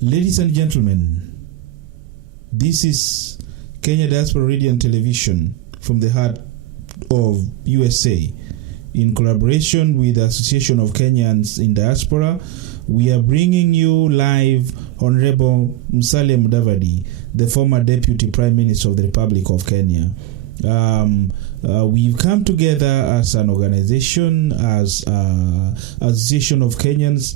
Ladies and gentlemen, this is Kenya Diaspora Radio and Television from the heart of USA. In collaboration with the Association of Kenyans in Diaspora, we are bringing you live Honorable Musalia Mudavadi, the former Deputy Prime Minister of the Republic of Kenya. We've come together as an organization, as Association of Kenyans,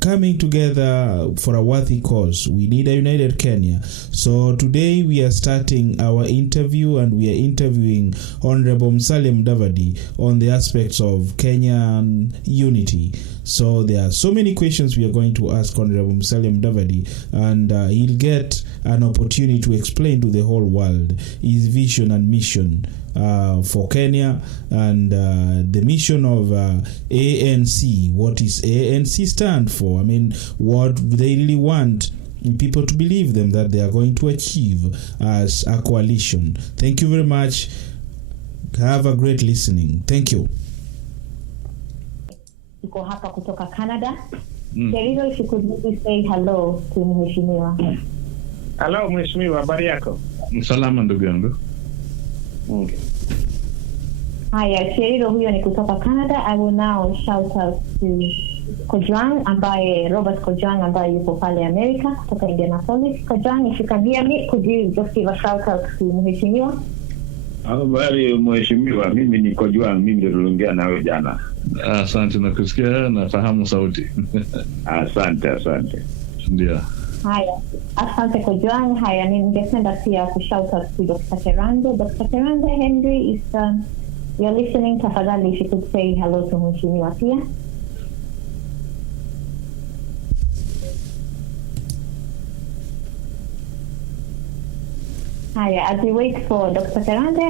coming together for a worthy cause. We need a united Kenya. So today we are starting our interview, and we are interviewing Honorable Musalia Mudavadi on the aspects of Kenyan unity. So there are so many questions we are going to ask Honorable Musalia Mudavadi, and he'll get an opportunity to explain to the whole world his vision and mission for Kenya, and the mission of ANC. What is ANC stand for? I mean, what they really want people to believe them that they are going to achieve as a coalition. Thank you very much. Have a great listening. Thank you. Tuko hapa kutoka Canada. Keriro, if you could maybe say hello to Mheshimiwa. Hello Mheshimiwa, habari yako? Salama ndugu yangu. Okay. Haya, Keriro huyo ni kutoka Canada. I will now shout out to Kojwang, Robert Kojwang ambaye yuko pale America kutoka Indianapolis. Kojwang, if you can hear me, could you just give a shout out to Mheshimiwa? Habari Mheshimiwa, mimi ni Kojwang, mimi ndio niliongea nawe jana. Asante, nakusikia, nafahamu sauti. Asante. Ndio. Haya, asante Kojwang. Haya, ningependa pia kushout out to Dr. Terande. Dr. Terande Henry is you're listening. Tafadhali, if you could say hello to Mheshimiwa pia. Haya, as we wait for Dr. Terande,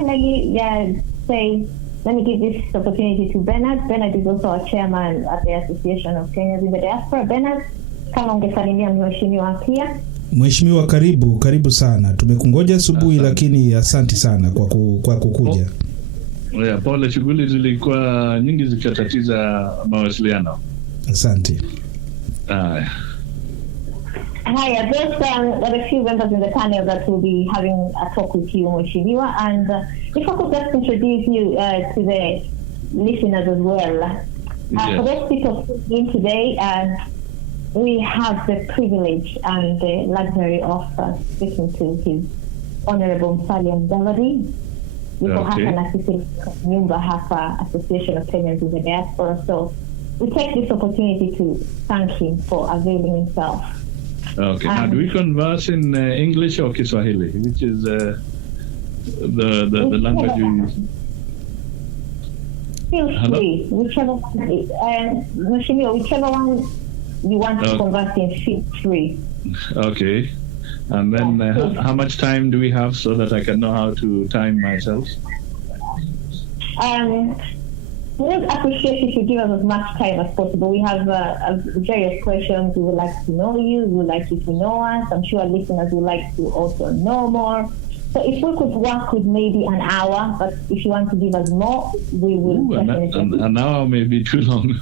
let me give this opportunity to Bernard. Bernard is also a chairman at the Association of Kenyans in the Diaspora. Bernard, kama ungesalimia Mheshimiwa pia. Mheshimiwa, karibu sana. Tumekungoja asubuhi, lakini asante sana kwa kukuja. Pole, shughuli zilikuwa nyingi zikatatiza mawasiliano. Asante. Hi, there's a few members in the panel that will be having a talk with you, Mheshimiwa, and if I could just introduce you to the listeners as well. Yes. For those people in today, we have the privilege and the luxury of speaking to His Honorable Musalia Mudavadi. Yuko hapa na sisi nyumba hapa, Association of Kenyans in the Diaspora. So we take this opportunity to thank him for availing himself. Okay. Now, do we converse in English or Kiswahili, which is the language you use? Feel free, whichever one you want to converse in, feel free. Okay. And then how much time do we have so that I can know how to time myself? We would appreciate if you give us as much time as possible. We have various questions. We would like to know you. We would like you to know us. I'm sure listeners would like to also know more. So if we could work with maybe an hour, but if you want to give us more, we will definitely. An hour may be too long,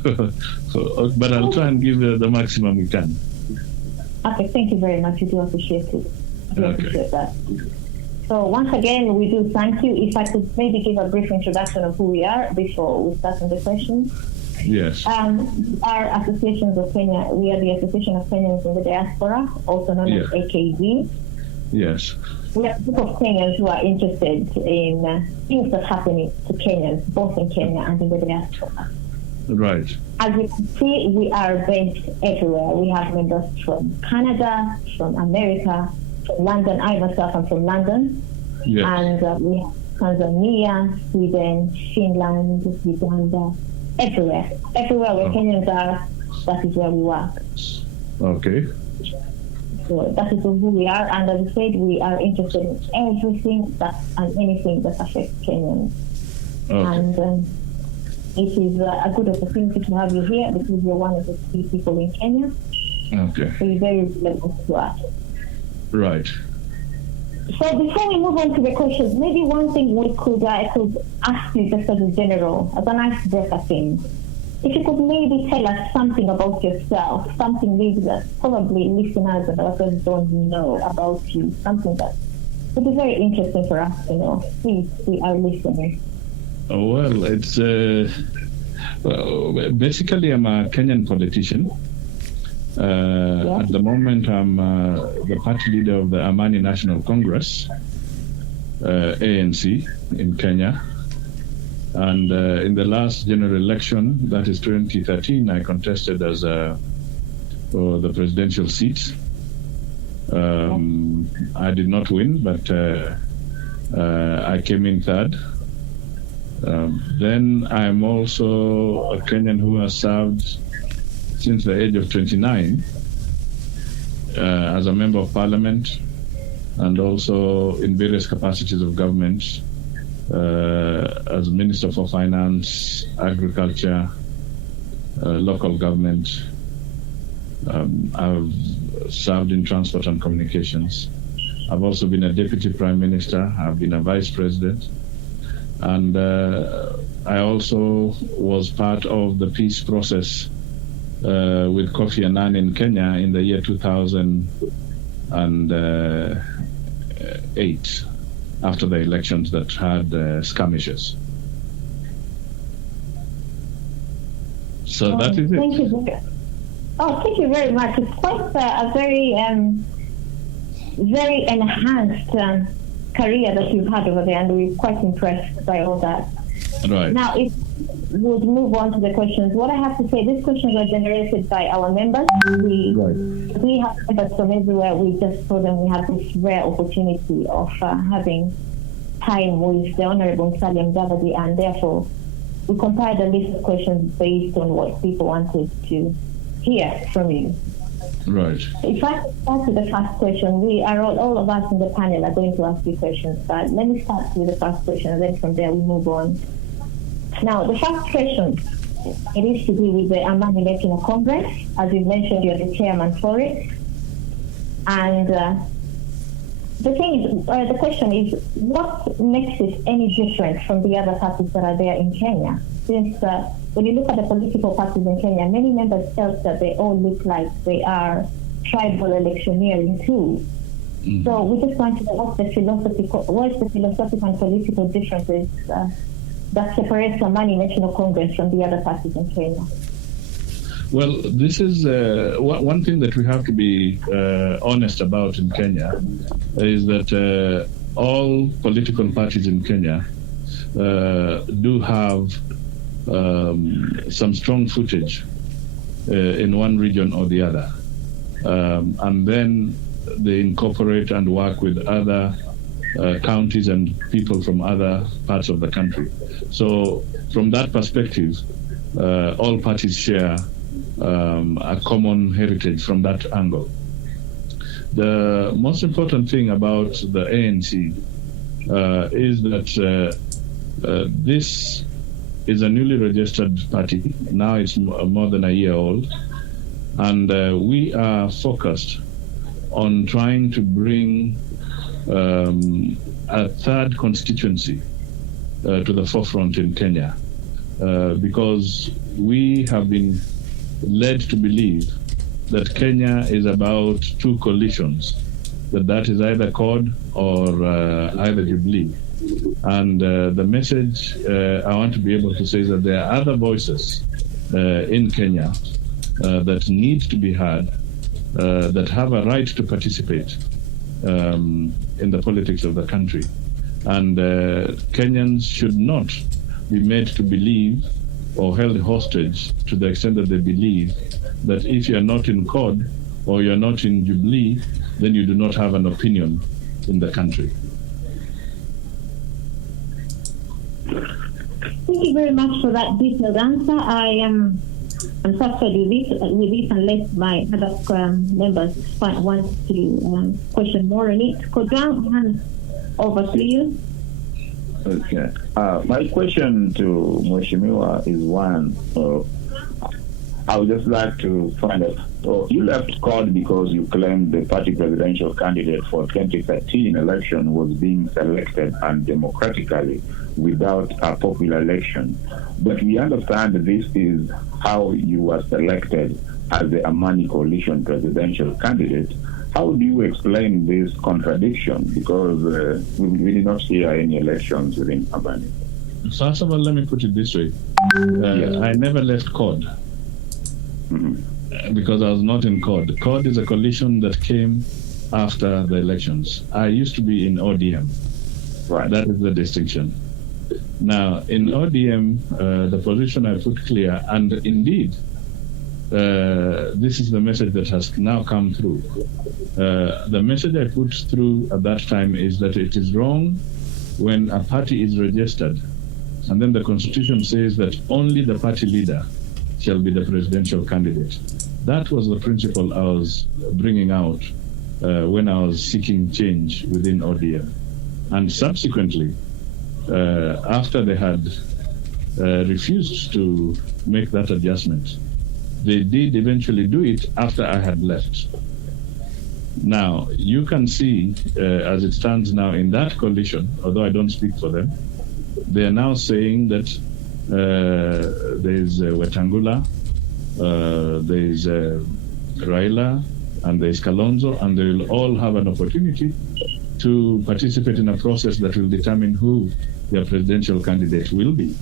but I'll try and give the maximum we can. Okay, thank you very much. We do appreciate it. Appreciate that. So once again, we do thank you. If I could maybe give a brief introduction of who we are before we start on the questions. Yes. Our Associations of Kenya, we are the Association of Kenyans in the Diaspora, also known as AKD. Yes. We are a group of Kenyans who are interested in things that are happening to Kenyans, both in Kenya and in the diaspora. Right. As you can see, we are based everywhere. We have members from Canada, from America, from London. I myself am from London. Yes. And we have Tanzania, Sweden, Finland, Uganda, everywhere. Everywhere where Kenyans are, that is where we work. Okay. So that is who we are. And as I said, we are interested in everything and anything that affects Kenyans. Okay. And it is a good opportunity to have you here because you're one of the key people in Kenya. Okay. So you're very relevant to us. Right. So before we move on to the questions, maybe one thing I could ask you just as a general, as an icebreaker thing. if you could maybe tell us something about yourself, something maybe that probably listeners and others don't know about you, something that would be very interesting for us to know. Please, we are listening. Oh, well, it's basically I'm a Kenyan politician. At the moment, I'm the party leader of the Amani National Congress, ANC, in Kenya. And in the last general election, that is 2013, I contested as for the presidential seat. I did not win, but I came in third. Then I'm also a Kenyan who has served since the age of 29 as a member of parliament and also in various capacities of government as Minister for Finance, Agriculture, local government. I've served in transport and communications. I've also been a deputy prime minister. I've been a vice president. And I also was part of the peace process with Kofi Annan in Kenya in the year 2008, after the elections that had skirmishes. So that is it. Thank you. Thank you very much. It's quite a very, very enhanced career that you've had over there, and we're quite impressed by all that. Right. Now, if we would move on to the questions, what I have to say, these questions are generated by our members. We have members from everywhere. We just told them we have this rare opportunity of having time with the Honorable Musalia Mudavadi, and therefore we compiled a list of questions based on what people wanted to hear from you. Right. If I start with the first question, we are all of us in the panel are going to ask you questions, but let me start with the first question, and then from there we move on. Now, the first question, it is to do with the Amani National Congress. As you mentioned, you're the chairman for it. And the question is, what makes it any different from the other parties that are there in Kenya? Since when you look at the political parties in Kenya, many members felt that they all look like they are tribal electioneering too. Mm-hmm. So we just want to know what's the philosophical and political differences that separates the Amani National Congress from the other parties in Kenya. Well, this is one thing that we have to be honest about in Kenya is that all political parties in Kenya do have some strong footage in one region or the other. And then they incorporate and work with other counties and people from other parts of the country. So from that perspective, all parties share a common heritage from that angle. The most important thing about the ANC is that this is a newly registered party. Now it's more than a year old. And we are focused on trying to bring a third constituency to the forefront in Kenya, because we have been led to believe that Kenya is about two coalitions, that is either CORD or either Jubilee. And the message I want to be able to say is that there are other voices in Kenya that need to be heard, that have a right to participate in the politics of the country. And Kenyans should not be made to believe or held hostage to the extent that they believe that if you're not in CORD or you're not in Jubilee, then you do not have an opinion in the country. Thank you very much for that detailed answer. I'm satisfied with it unless my other members want to question more on it. Kodran, over to you. Okay. My question to Mheshimiwa is one. I would just like to find out So you left CORD because you claimed the party presidential candidate for 2013 election was being selected undemocratically without a popular election. But we understand that this is how you were selected as the Amani coalition presidential candidate. How do you explain this contradiction? Because we did not see any elections within Amani. First of all, let me put it this way. Yes. I never left CORD. Because I was not in CORD. CORD is a coalition that came after the elections. I used to be in ODM. Right. That is the distinction. Now, in ODM, the position I put clear, and indeed, this is the message that has now come through. The message I put through at that time is that it is wrong when a party is registered, and then the Constitution says that only the party leader shall be the presidential candidate. That was the principle I was bringing out when I was seeking change within ODM. And subsequently, after they had refused to make that adjustment, they did eventually do it after I had left. Now, you can see, as it stands now in that coalition, although I don't speak for them, they are now saying that there's Wetangula, there's Raila, and there's Kalonzo, and they will all have an opportunity to participate in a process that will determine who their presidential candidate will be.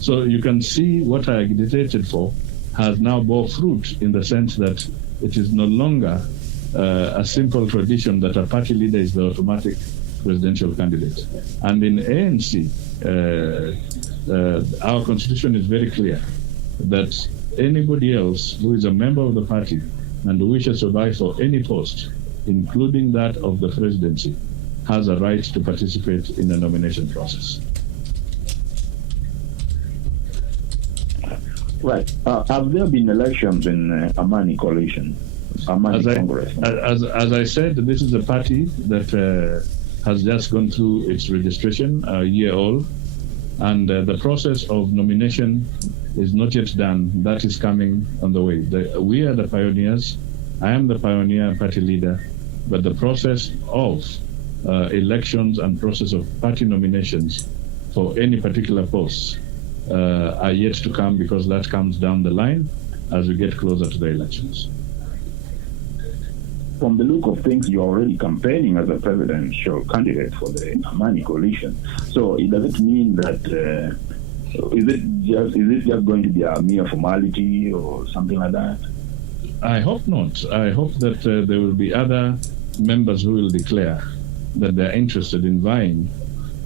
So you can see what I agitated for has now bore fruit in the sense that it is no longer a simple tradition that a party leader is the automatic presidential candidate. And in ANC, our constitution is very clear that anybody else who is a member of the party and who wishes to vie for any post, including that of the presidency, has a right to participate in the nomination process. Right. Have there been elections in Amani coalition? Amani Congress? As I said, this is a party that has just gone through its registration, a year old, and the process of nomination is not yet done. That is coming on the way. We are the pioneers. I am the pioneer and party leader, but the process of elections and process of party nominations for any particular posts are yet to come, because that comes down the line as we get closer to the elections. From the look of things, you're already campaigning as a presidential candidate for the Amani coalition. So does it mean that is it just going to be a mere formality or something like that? I hope not. I hope that there will be other members who will declare that they're interested in vying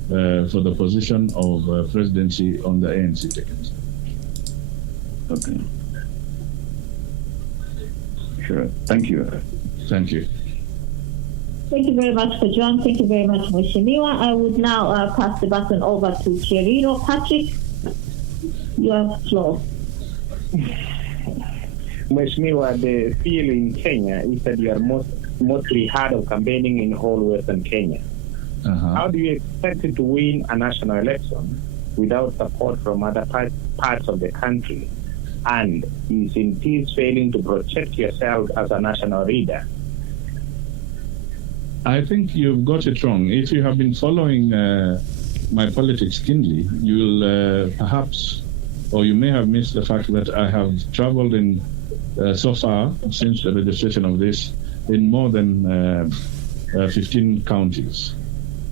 for the position of presidency on the ANC ticket. Okay. Sure. Thank you. Thank you. Thank you very much for John. Thank you very much, Mheshimiwa. I would now pass the baton over to Cherino. Patrick, you have the floor. Mheshimiwa, the feel in Kenya is that you are mostly hard of campaigning in whole Western Kenya. How do you expect to win a national election without support from other parts of the country? And is indeed failing to protect yourself as a national leader? I think you've got it wrong. If you have been following my politics keenly, you'll perhaps, or you may have missed the fact that I have traveled in so far since the registration of this in more than 15 counties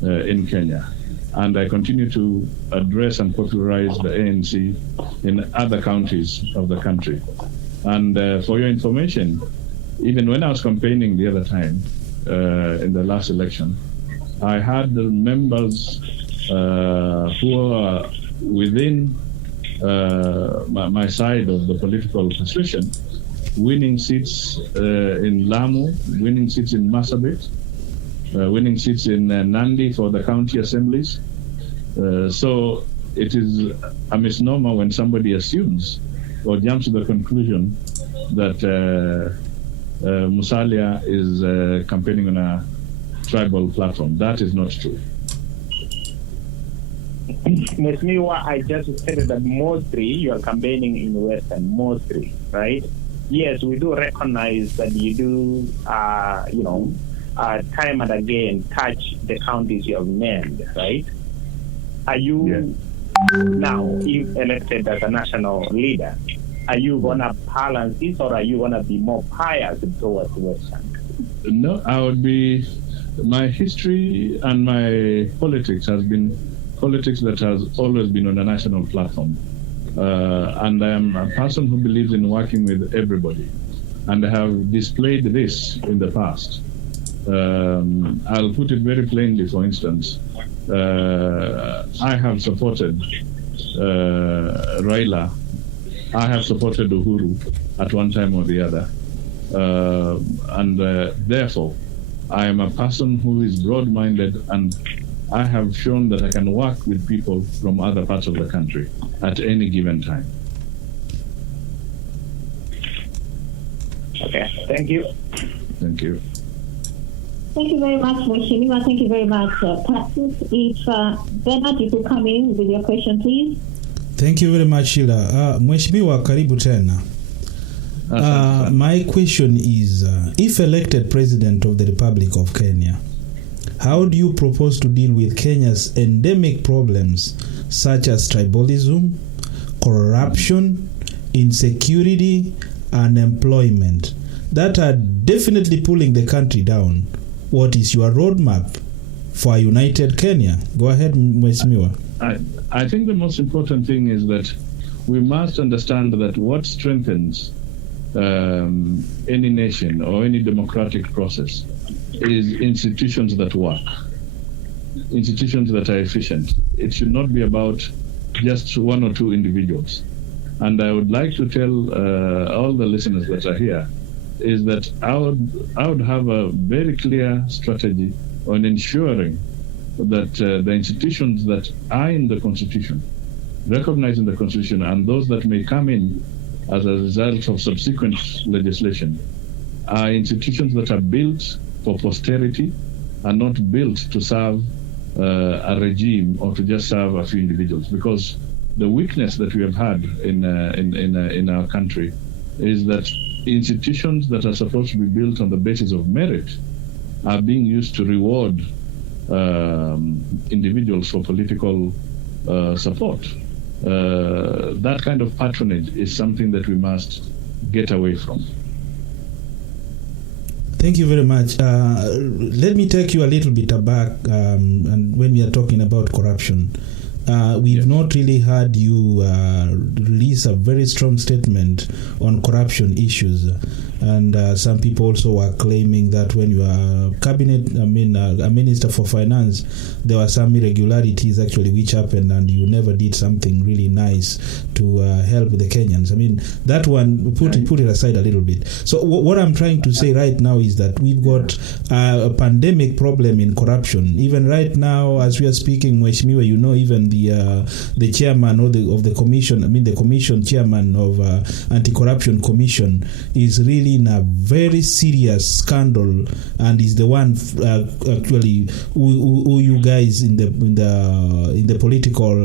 in Kenya. And I continue to address and popularize the ANC in other counties of the country. And for your information, even when I was campaigning the other time, in the last election, I had the members who are within my side of the political persuasion, winning seats in Lamu, winning seats in Marsabit, winning seats in Nandi for the county assemblies. So it is a misnomer when somebody assumes or jumps to the conclusion that Musalia is campaigning on a tribal platform. That is not true. Mheshimiwa, I just stated that mostly you are campaigning in Western, mostly, right? yes, we do recognize that you do, time and again touch the counties you have named, right? Are you now, if elected as a national leader, are you going to balance this, or are you going to be more biased towards Western? No, my history and my politics has been politics that has always been on a national platform. And I am a person who believes in working with everybody. And I have displayed this in the past. I'll put it very plainly, for instance. I have supported Raila. I have supported Uhuru at one time or the other. Therefore, I am a person who is broad-minded, and I have shown that I can work with people from other parts of the country at any given time. Okay, thank you. Thank you. Thank you very much, Mheshimiwa. Thank you very much, Patrick. If Bernard, you could come in with your question, please. Thank you very much, Sheila. Mheshimiwa, karibu tena. My question is, if elected President of the Republic of Kenya, how do you propose to deal with Kenya's endemic problems such as tribalism, corruption, insecurity, and unemployment that are definitely pulling the country down? What is your roadmap for a united Kenya? Go ahead, Mheshimiwa. I think the most important thing is that we must understand that what strengthens any nation or any democratic process is institutions that work, institutions that are efficient. It should not be about just one or two individuals. And I would like to tell all the listeners that are here is that I would have a very clear strategy on ensuring that the institutions that are in the Constitution, recognized in the Constitution, and those that may come in as a result of subsequent legislation are institutions that are built for posterity and not built to serve a regime or to just serve a few individuals. Because the weakness that we have had in our country is that institutions that are supposed to be built on the basis of merit are being used to reward individuals for political support. That kind of patronage is something that we must get away from. Thank you very much. Let me take you a little bit back, and when we are talking about corruption, we've not really heard you release a very strong statement on corruption issues. And some people also were claiming that when you are a minister for finance, there were some irregularities actually which happened, and you never did something really nice to help the Kenyans. I mean, that one, put it aside a little bit. So what I'm trying to say right now is that we've got a pandemic problem in corruption. Even right now, as we are speaking, Mheshimiwa, you know, even the chairman of the commission, the commission chairman of Anti-Corruption Commission is really in a very serious scandal, and is the one actually who you guys in the political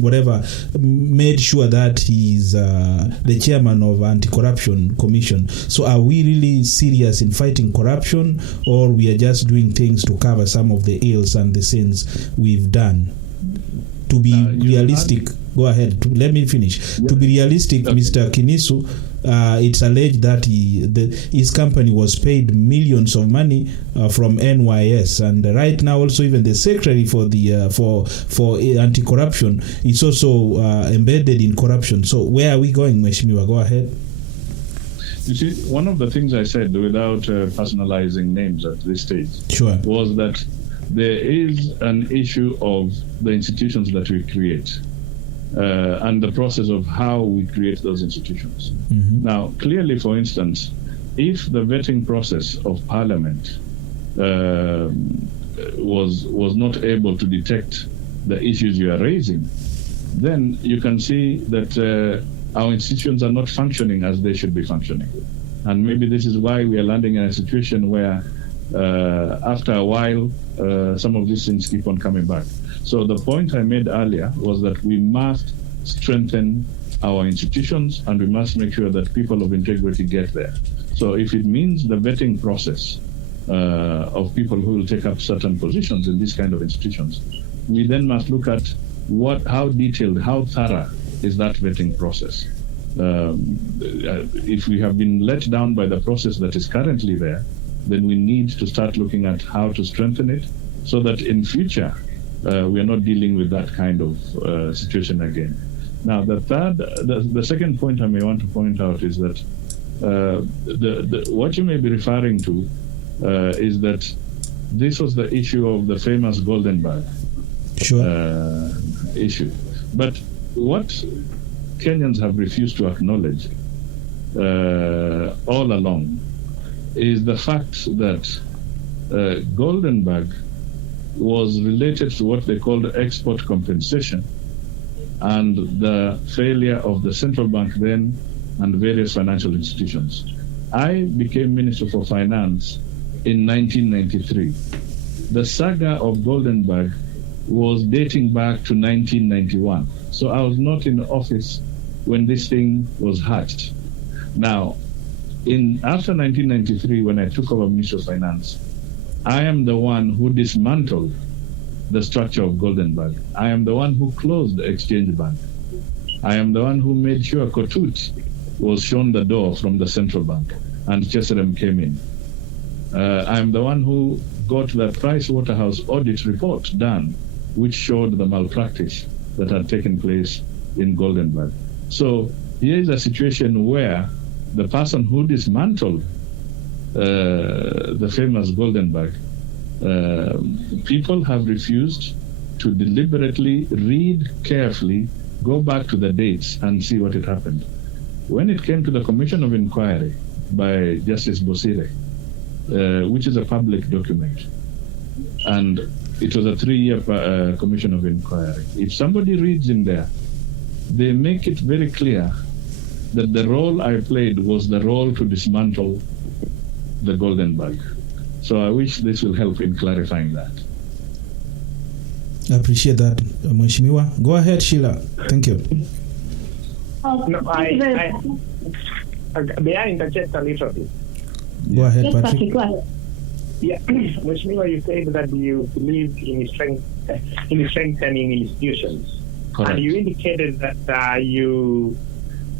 whatever made sure that he's the chairman of Anti-Corruption Commission. So are we really serious in fighting corruption, or we are just doing things to cover some of the ills and the sins we've done? To be realistic, go ahead. Let me finish. Yeah. To be realistic, okay. Mr. Kinisu, it's alleged that his company was paid millions of money from NYS, and right now also even the secretary for the for anti-corruption is also embedded in corruption. So where are we going, Mheshimiwa? Go ahead. You see, one of the things I said, without personalizing names at this stage, sure, was that there is an issue of the institutions that we create and the process of how we create those institutions. Mm-hmm. Now, clearly, for instance, if the vetting process of Parliament was not able to detect the issues you are raising, then you can see that our institutions are not functioning as they should be functioning. And maybe this is why we are landing in a situation where after a while, some of these things keep on coming back. So the point I made earlier was that we must strengthen our institutions, and we must make sure that people of integrity get there. So if it means the vetting process of people who will take up certain positions in these kind of institutions, we then must look at how detailed, how thorough is that vetting process. If we have been let down by the process that is currently there, then we need to start looking at how to strengthen it so that in future we are not dealing with that kind of situation again. Now, the second point I may want to point out is that what you may be referring to is that this was the issue of the famous golden bag issue. But what Kenyans have refused to acknowledge all along is the fact that golden bag was related to what they called export compensation and the failure of the central bank then and various financial institutions. I became Minister for Finance in 1993. The saga of golden bag was dating back to 1991. So I was not in office when this thing was hatched. Now, after 1993, when I took over Minister of Finance, I am the one who dismantled the structure of golden bag. I am the one who closed the exchange bank. I am the one who made sure Kotut was shown the door from the central bank and Cheserem came in. I am the one who got the Price Waterhouse audit report done, which showed the malpractice that had taken place in golden bag. So here is a situation where the person who dismantled the famous golden bag, people have refused to deliberately read carefully, go back to the dates and see what had happened. When it came to the Commission of Inquiry by Justice Bosire, which is a public document, and it was a 3-year Commission of Inquiry. If somebody reads in there, they make it very clear that the role I played was the role to dismantle the golden bag. So I wish this will help in clarifying that. I appreciate that, Mheshimiwa. Go ahead, Sheila. Thank you. No, may I interject a little bit? Go ahead, Yes, Patrick. Go ahead. Yeah, Mheshimiwa, you said that you believe in strengthening institutions. Correct. And you indicated that you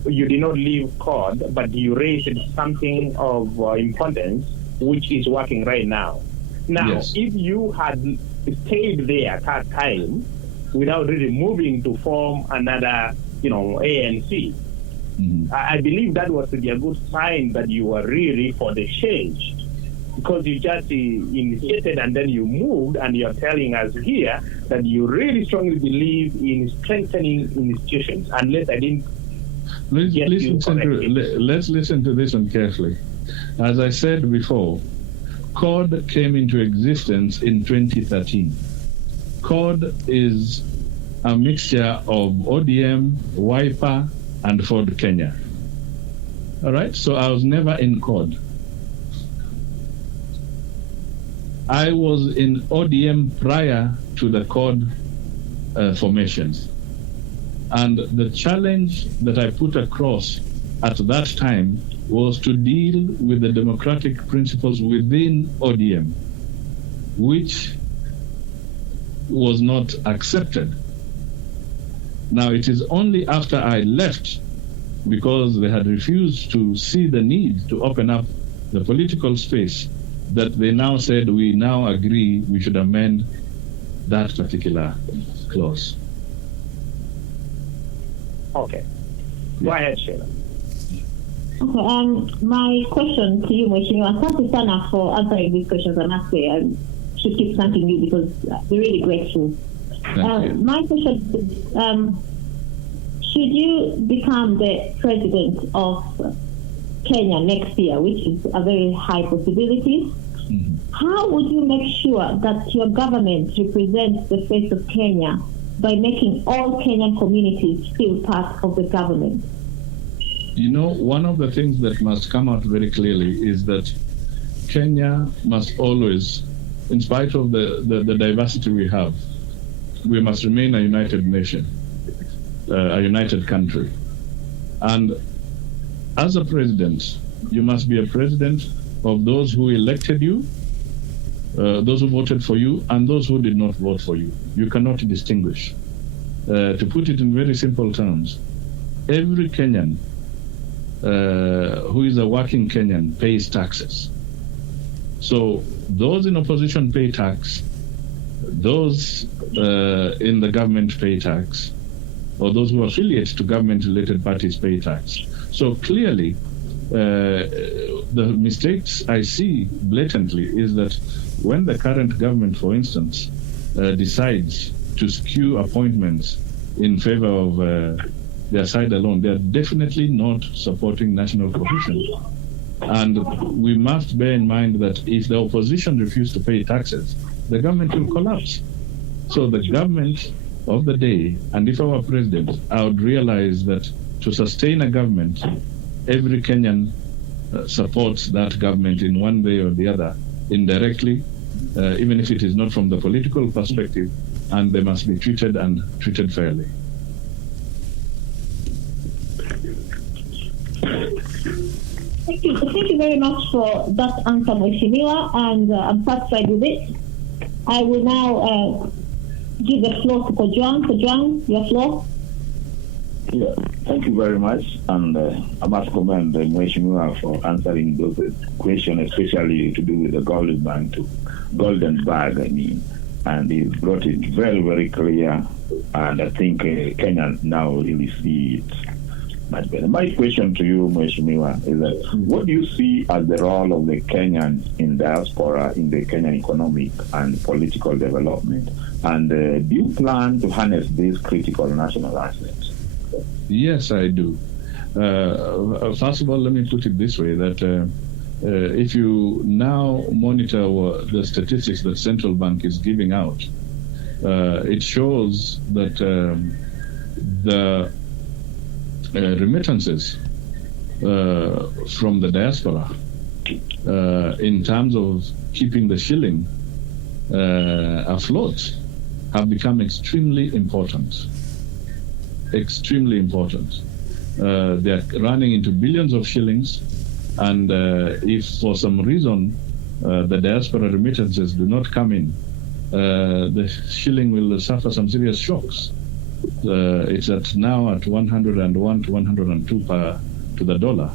did not leave CORD, but you raised something of importance, which is working right now. Now, Yes. if you had stayed there at that time without really moving to form another, ANC, I believe that was to be a good sign that you were really for the change, because you just initiated and then you moved, and you're telling us here that you really strongly believe in strengthening institutions, unless I didn't. Let's listen to this one carefully. As I said before, CORD came into existence in 2013. CORD is a mixture of ODM, Wiper, and Ford Kenya. All right, so I was never in CORD. I was in ODM prior to the CORD formations. And the challenge that I put across at that time was to deal with the democratic principles within ODM, which was not accepted. Now, it is only after I left, because they had refused to see the need to open up the political space, that they now said, we now agree we should amend that particular clause. Okay. Go ahead, Sheila. Okay, my question to you, Mheshimiwa, asante sana for answering these questions and asking. I should keep thanking you because we're really grateful. My question is, should you become the president of Kenya next year, which is a very high possibility, how would you make sure that your government represents the face of Kenya by making all Kenyan communities feel part of the government? One of the things that must come out very clearly is that Kenya must always, in spite of the diversity we have, we must remain a united nation, a united country. And as a president, you must be a president of those who elected you, those who voted for you, and those who did not vote for you. You cannot distinguish. To put it in very simple terms, every Kenyan who is a working Kenyan pays taxes. So those in opposition pay tax, those in the government pay tax, or those who affiliate to government-related parties pay tax. So clearly, the mistakes I see blatantly is that when the current government, for instance, decides to skew appointments in favor of their side alone, they are definitely not supporting national cohesion. And we must bear in mind that if the opposition refuses to pay taxes, the government will collapse. So the government of the day, and if I were president, I would realize that to sustain a government, every Kenyan supports that government in one way or the other, indirectly, even if it is not from the political perspective, and they must be treated fairly. Thank you very much for that answer, Mheshimiwa, and I'm satisfied with it. I will now give the floor to Kojwang. Kojwang, your floor. Yeah, thank you very much, and I must commend Mheshimiwa for answering those questions, especially to do with the golden bag, and he brought it very, very clear, and I think Kenyans now really see it much better. My question to you, Mheshimiwa, is that what do you see as the role of the Kenyans in diaspora in the Kenyan economic and political development? And do you plan to harness these critical national assets? Yes, I do. First of all, let me put it this way, that if you now monitor the statistics that Central Bank is giving out, it shows that the remittances from the diaspora in terms of keeping the shilling afloat have become extremely important. Extremely important. They are running into billions of shillings, and if for some reason the diaspora remittances do not come in, the shilling will suffer some serious shocks. It's now at 101 to 102 to the dollar.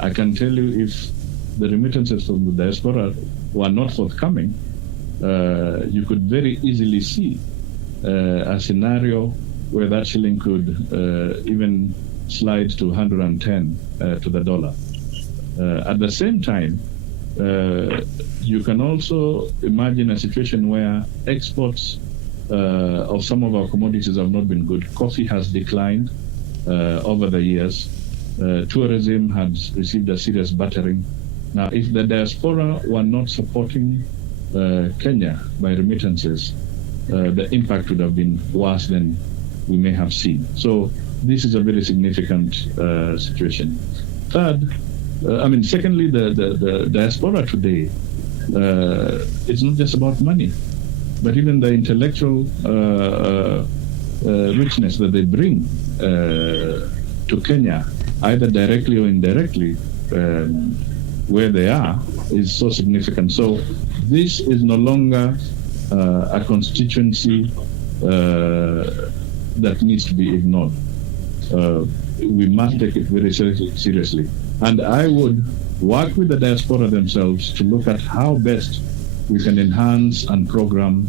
I can tell you, if the remittances from the diaspora were not forthcoming, you could very easily see a scenario where that shilling could even slide to 110 to the dollar. At the same time, you can also imagine a situation where exports of some of our commodities have not been good. Coffee has declined over the years. Tourism has received a serious battering. Now, if the diaspora were not supporting Kenya by remittances, the impact would have been worse than we may have seen. So this is a very significant situation. Secondly, the diaspora today, it's not just about money, but even the intellectual richness that they bring to Kenya, either directly or indirectly, where they are, is so significant. So this is no longer a constituency that needs to be ignored. We must take it very seriously. And I would work with the diaspora themselves to look at how best we can enhance and program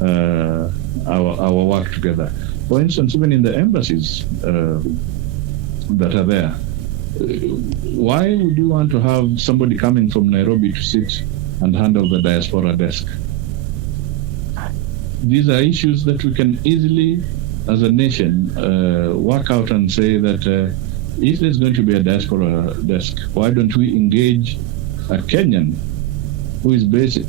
our work together. For instance, even in the embassies that are there, why would you want to have somebody coming from Nairobi to sit and handle the diaspora desk? These are issues that we can easily, as a nation, work out and say that if there's going to be a diaspora desk, why don't we engage a Kenyan who is basic?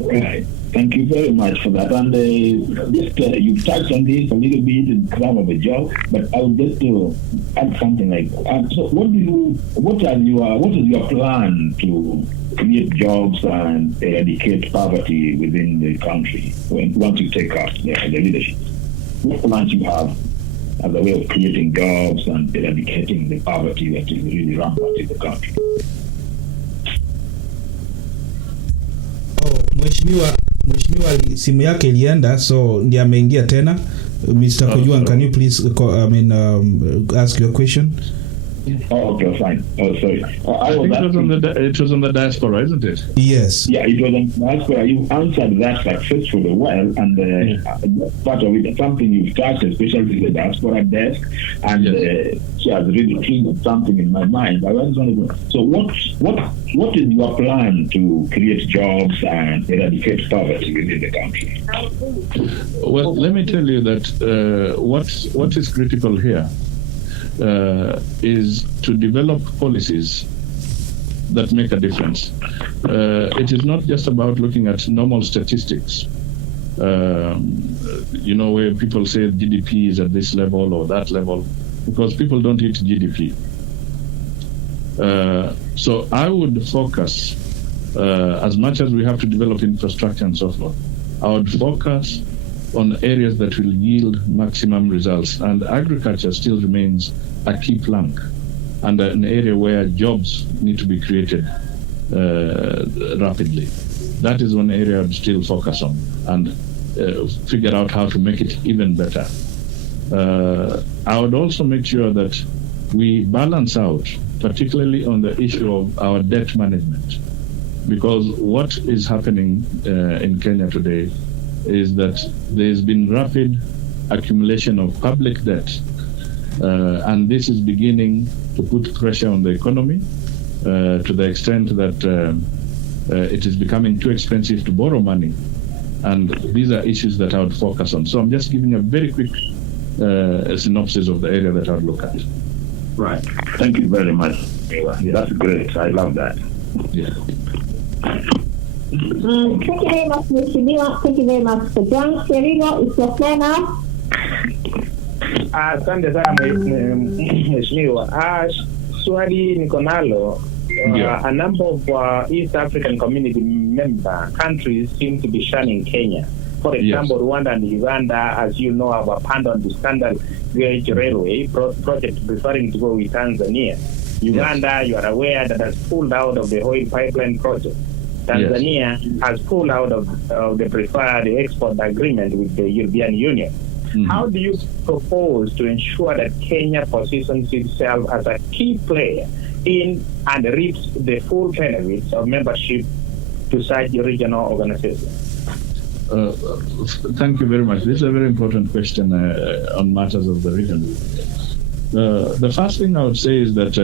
Right. Thank you very much for that. And you've touched on this a little bit in terms of a job, but I would just add something like, so what is your plan to create jobs and eradicate poverty within the country once you take up the leadership? What plans you have as a way of creating jobs and eradicating the poverty that is really rampant in the country. Mheshimiwa simu yake ilienda, so ndiye ameingia tena. Mr. Kojuan, can you please ask your question? Oh, okay, fine. Oh, sorry. It was on the diaspora, isn't it? Yes. Yeah, it was on the diaspora. You answered that successfully well, and part of it, something you've touched, especially the diaspora desk, and she has really triggered something in my mind. I was wondering, so what is your plan to create jobs and eradicate poverty within the country? Well, let me tell you that what is critical here is to develop policies that make a difference. It is not just about looking at normal statistics, where people say GDP is at this level or that level, because people don't hit GDP. So I would focus, as much as we have to develop infrastructure and so forth, I would focus on areas that will yield maximum results. And agriculture still remains a key plank and an area where jobs need to be created rapidly. That is one area I'd still focus on and figure out how to make it even better. I would also make sure that we balance out, particularly on the issue of our debt management, because what is happening in Kenya today is that there's been rapid accumulation of public debt, and this is beginning to put pressure on the economy to the extent that it is becoming too expensive to borrow money. And these are issues that I would focus on. So I'm just giving a very quick synopsis of the area that I would look at. Right. Thank you very much. Yeah. That's great. I love that. Yeah. Thank you very much, Mheshimiwa. Thank you very much, Mr. John. Serino, it's your turn now. Asante sana Mheshimiwa. Swali niko nalo. A number of East African community member countries seem to be shunning Kenya. For example, Rwanda and Uganda, as you know, have abandoned the standard gauge railway project preferring to go with Tanzania. Uganda, you are aware that has pulled out of the oil pipeline project. Tanzania has pulled out of the preferred export agreement with the European Union. Mm-hmm. How do you propose to ensure that Kenya positions itself as a key player in and reaps the full benefits of membership to such regional organizations? Thank you very much. This is a very important question on matters of the region. The first thing I would say is that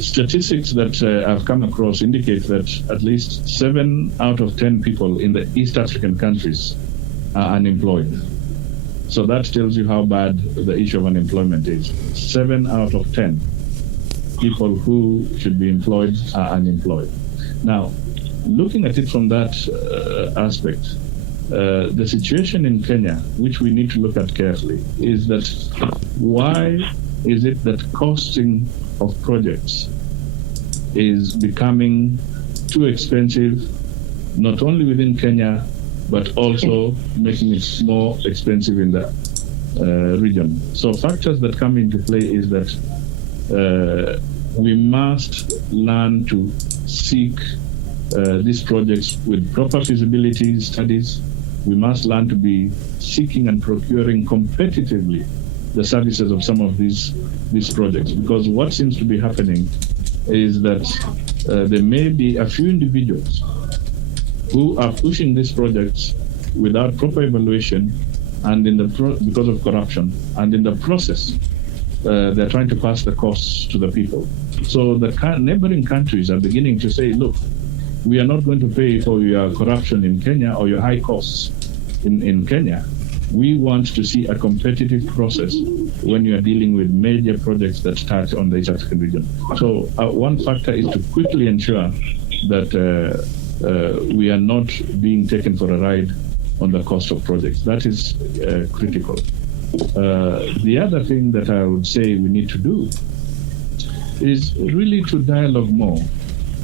statistics that I've come across indicate that at least 7 out of 10 people in the East African countries are unemployed. So that tells you how bad the issue of unemployment is. 7 out of 10 people who should be employed are unemployed. Now, looking at it from that aspect, the situation in Kenya, which we need to look at carefully, is that why is it that costing of projects is becoming too expensive, not only within Kenya, but also making it more expensive in the region. So factors that come into play is that we must learn to seek these projects with proper feasibility studies. We must learn to be seeking and procuring competitively the services of some of these projects, because what seems to be happening is that there may be a few individuals who are pushing these projects without proper evaluation and because of corruption, and in the process they're trying to pass the costs to the people. So the neighboring countries are beginning to say, look, we are not going to pay for your corruption in Kenya or your high costs in Kenya. We want to see a competitive process when you are dealing with major projects that touch on the East African region. So one factor is to quickly ensure that we are not being taken for a ride on the cost of projects. That is critical. The other thing that I would say we need to do is really to dialogue more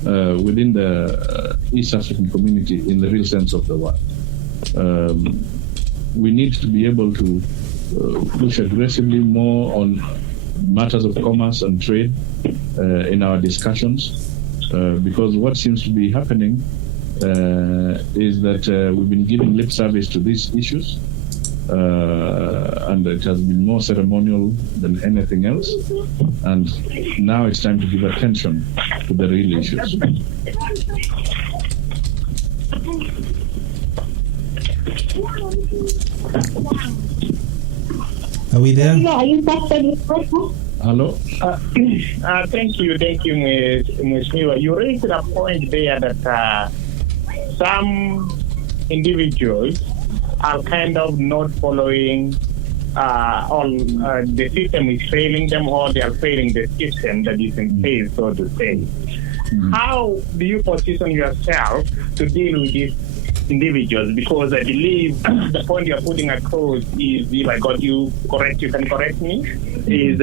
within the East African community in the real sense of the word. We need to be able to push aggressively more on matters of commerce and trade in our discussions, because what seems to be happening is that we've been giving lip service to these issues, and it has been more ceremonial than anything else, and now it's time to give attention to the real issues. Are we there? Hello? Thank you, Mheshimiwa. You raised a point there that some individuals are kind of not following the system is failing them, or they are failing the system that is in place, so to say. Mm-hmm. How do you position yourself to deal with these individuals? Because I believe the point you're putting across is, if I got you correct, you can correct me, is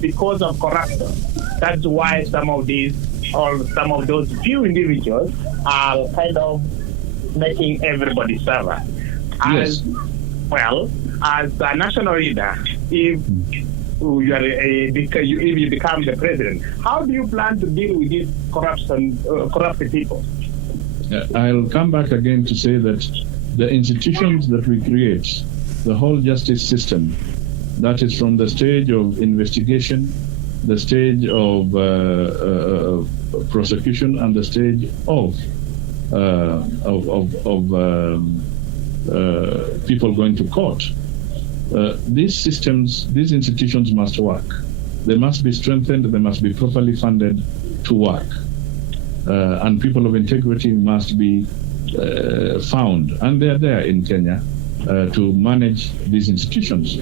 because of corruption. That's why some of these, or some of those few individuals are kind of making everybody suffer. As well, as a national leader, if you become the president, how do you plan to deal with these corrupted people? I'll come back again to say that the institutions that we create, the whole justice system, that is from the stage of investigation, the stage of prosecution, and the stage of people going to court. These institutions must work. They must be strengthened, they must be properly funded to work. And people of integrity must be found, and they're there in Kenya to manage these institutions.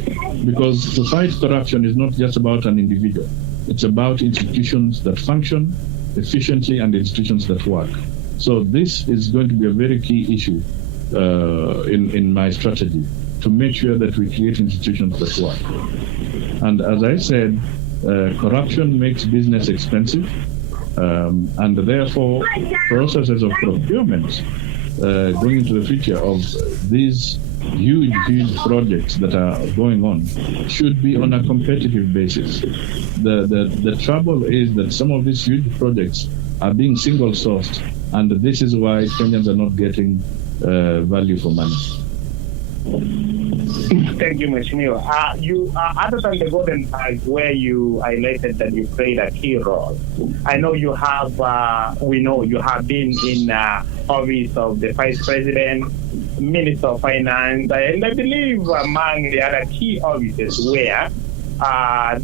Because to fight corruption is not just about an individual, it's about institutions that function efficiently and institutions that work. So this is going to be a very key issue in my strategy, to make sure that we create institutions that work. And as I said, corruption makes business expensive, and therefore processes of procurement going into the future of these huge projects that are going on should be on a competitive basis. The trouble is that some of these huge projects are being single-sourced, and this is why Kenyans are not getting value for money. Thank you, Mheshimiwa. Other than the Golden Pass, where you highlighted that you played a key role, I know you have, we know you have been in office of the Vice President, Minister of Finance, and I believe among the other key offices where, I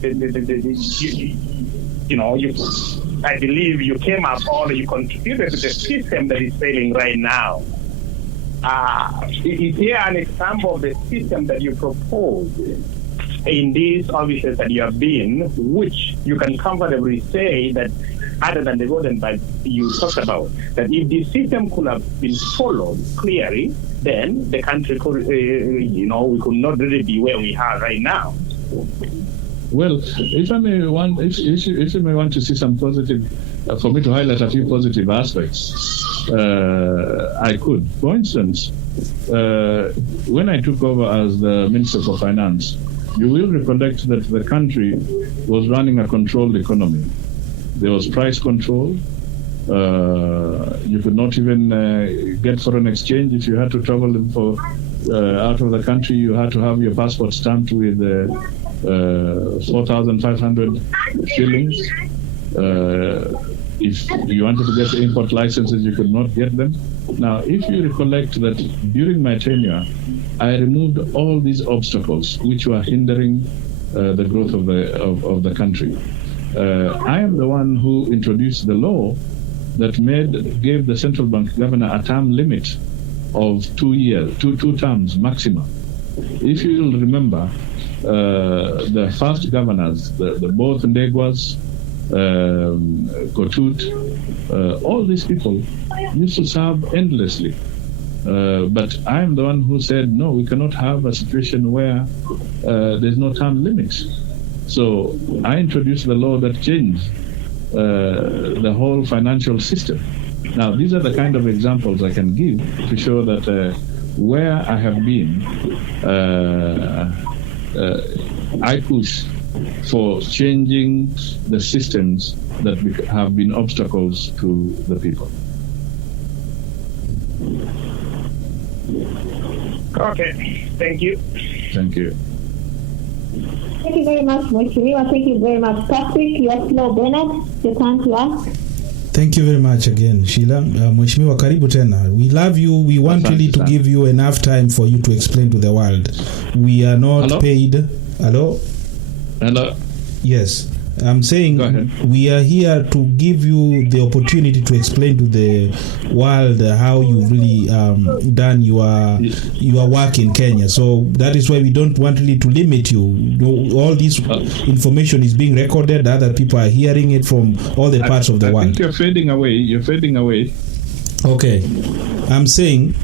believe you came up or you contributed to the system that is failing right now. Is here an example of the system that you propose in these offices that you have been, which you can comfortably say that, other than the Golden Pass you talked about, that if the system could have been followed clearly, then the country could, we could not really be where we are right now. Well, if I may want, if you may want to see some positive, for me to highlight a few positive aspects, I could. For instance, when I took over as the Minister for Finance, you will recollect that the country was running a controlled economy. There was price control. You could not even get foreign exchange. If you had to travel out of the country, you had to have your passport stamped with 4,500 shillings. If you wanted to get import licenses, you could not get them. Now, if you recollect that during my tenure, I removed all these obstacles which were hindering the growth of the country. I am the one who introduced the law that gave the central bank governor a term limit of 2 years, two terms maximum. If you will remember, the first governors, both Ndegwas, Kotut, all these people used to serve endlessly. But I am the one who said, no, we cannot have a situation where there's no term limits. So I introduced the law that changed the whole financial system. Now, these are the kind of examples I can give to show that where I have been, I push for changing the systems that have been obstacles to the people. Okay, thank you. Thank you. Thank you very much, Mheshimiwa. Thank you very much, Patrick. Yaslo Bennett, your time to ask. Thank you very much again, Sheila. Mheshimiwa, karibu tena. We love you. We want really to give you enough time for you to explain to the world. We are not paid. Hello? Hello? Yes. I'm saying we are here to give you the opportunity to explain to the world how you've really done your work in Kenya. So that is why we don't want really to limit you. All this information is being recorded. Other people are hearing it from all the parts of the world. I think you're fading away. You're fading away. Okay. I'm saying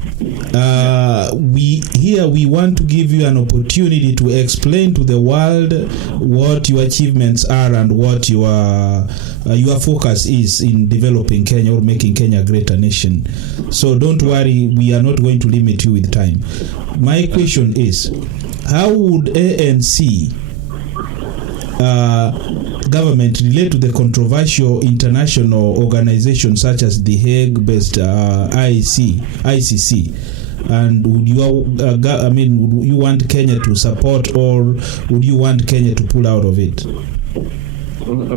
we want to give you an opportunity to explain to the world what your achievements are and what your focus is in developing Kenya or making Kenya a greater nation. So don't worry, we are not going to limit you with time. My question is, how would ANC government relate to the controversial international organizations such as the Hague-based ICC? And would you want Kenya to support, or would you want Kenya to pull out of it?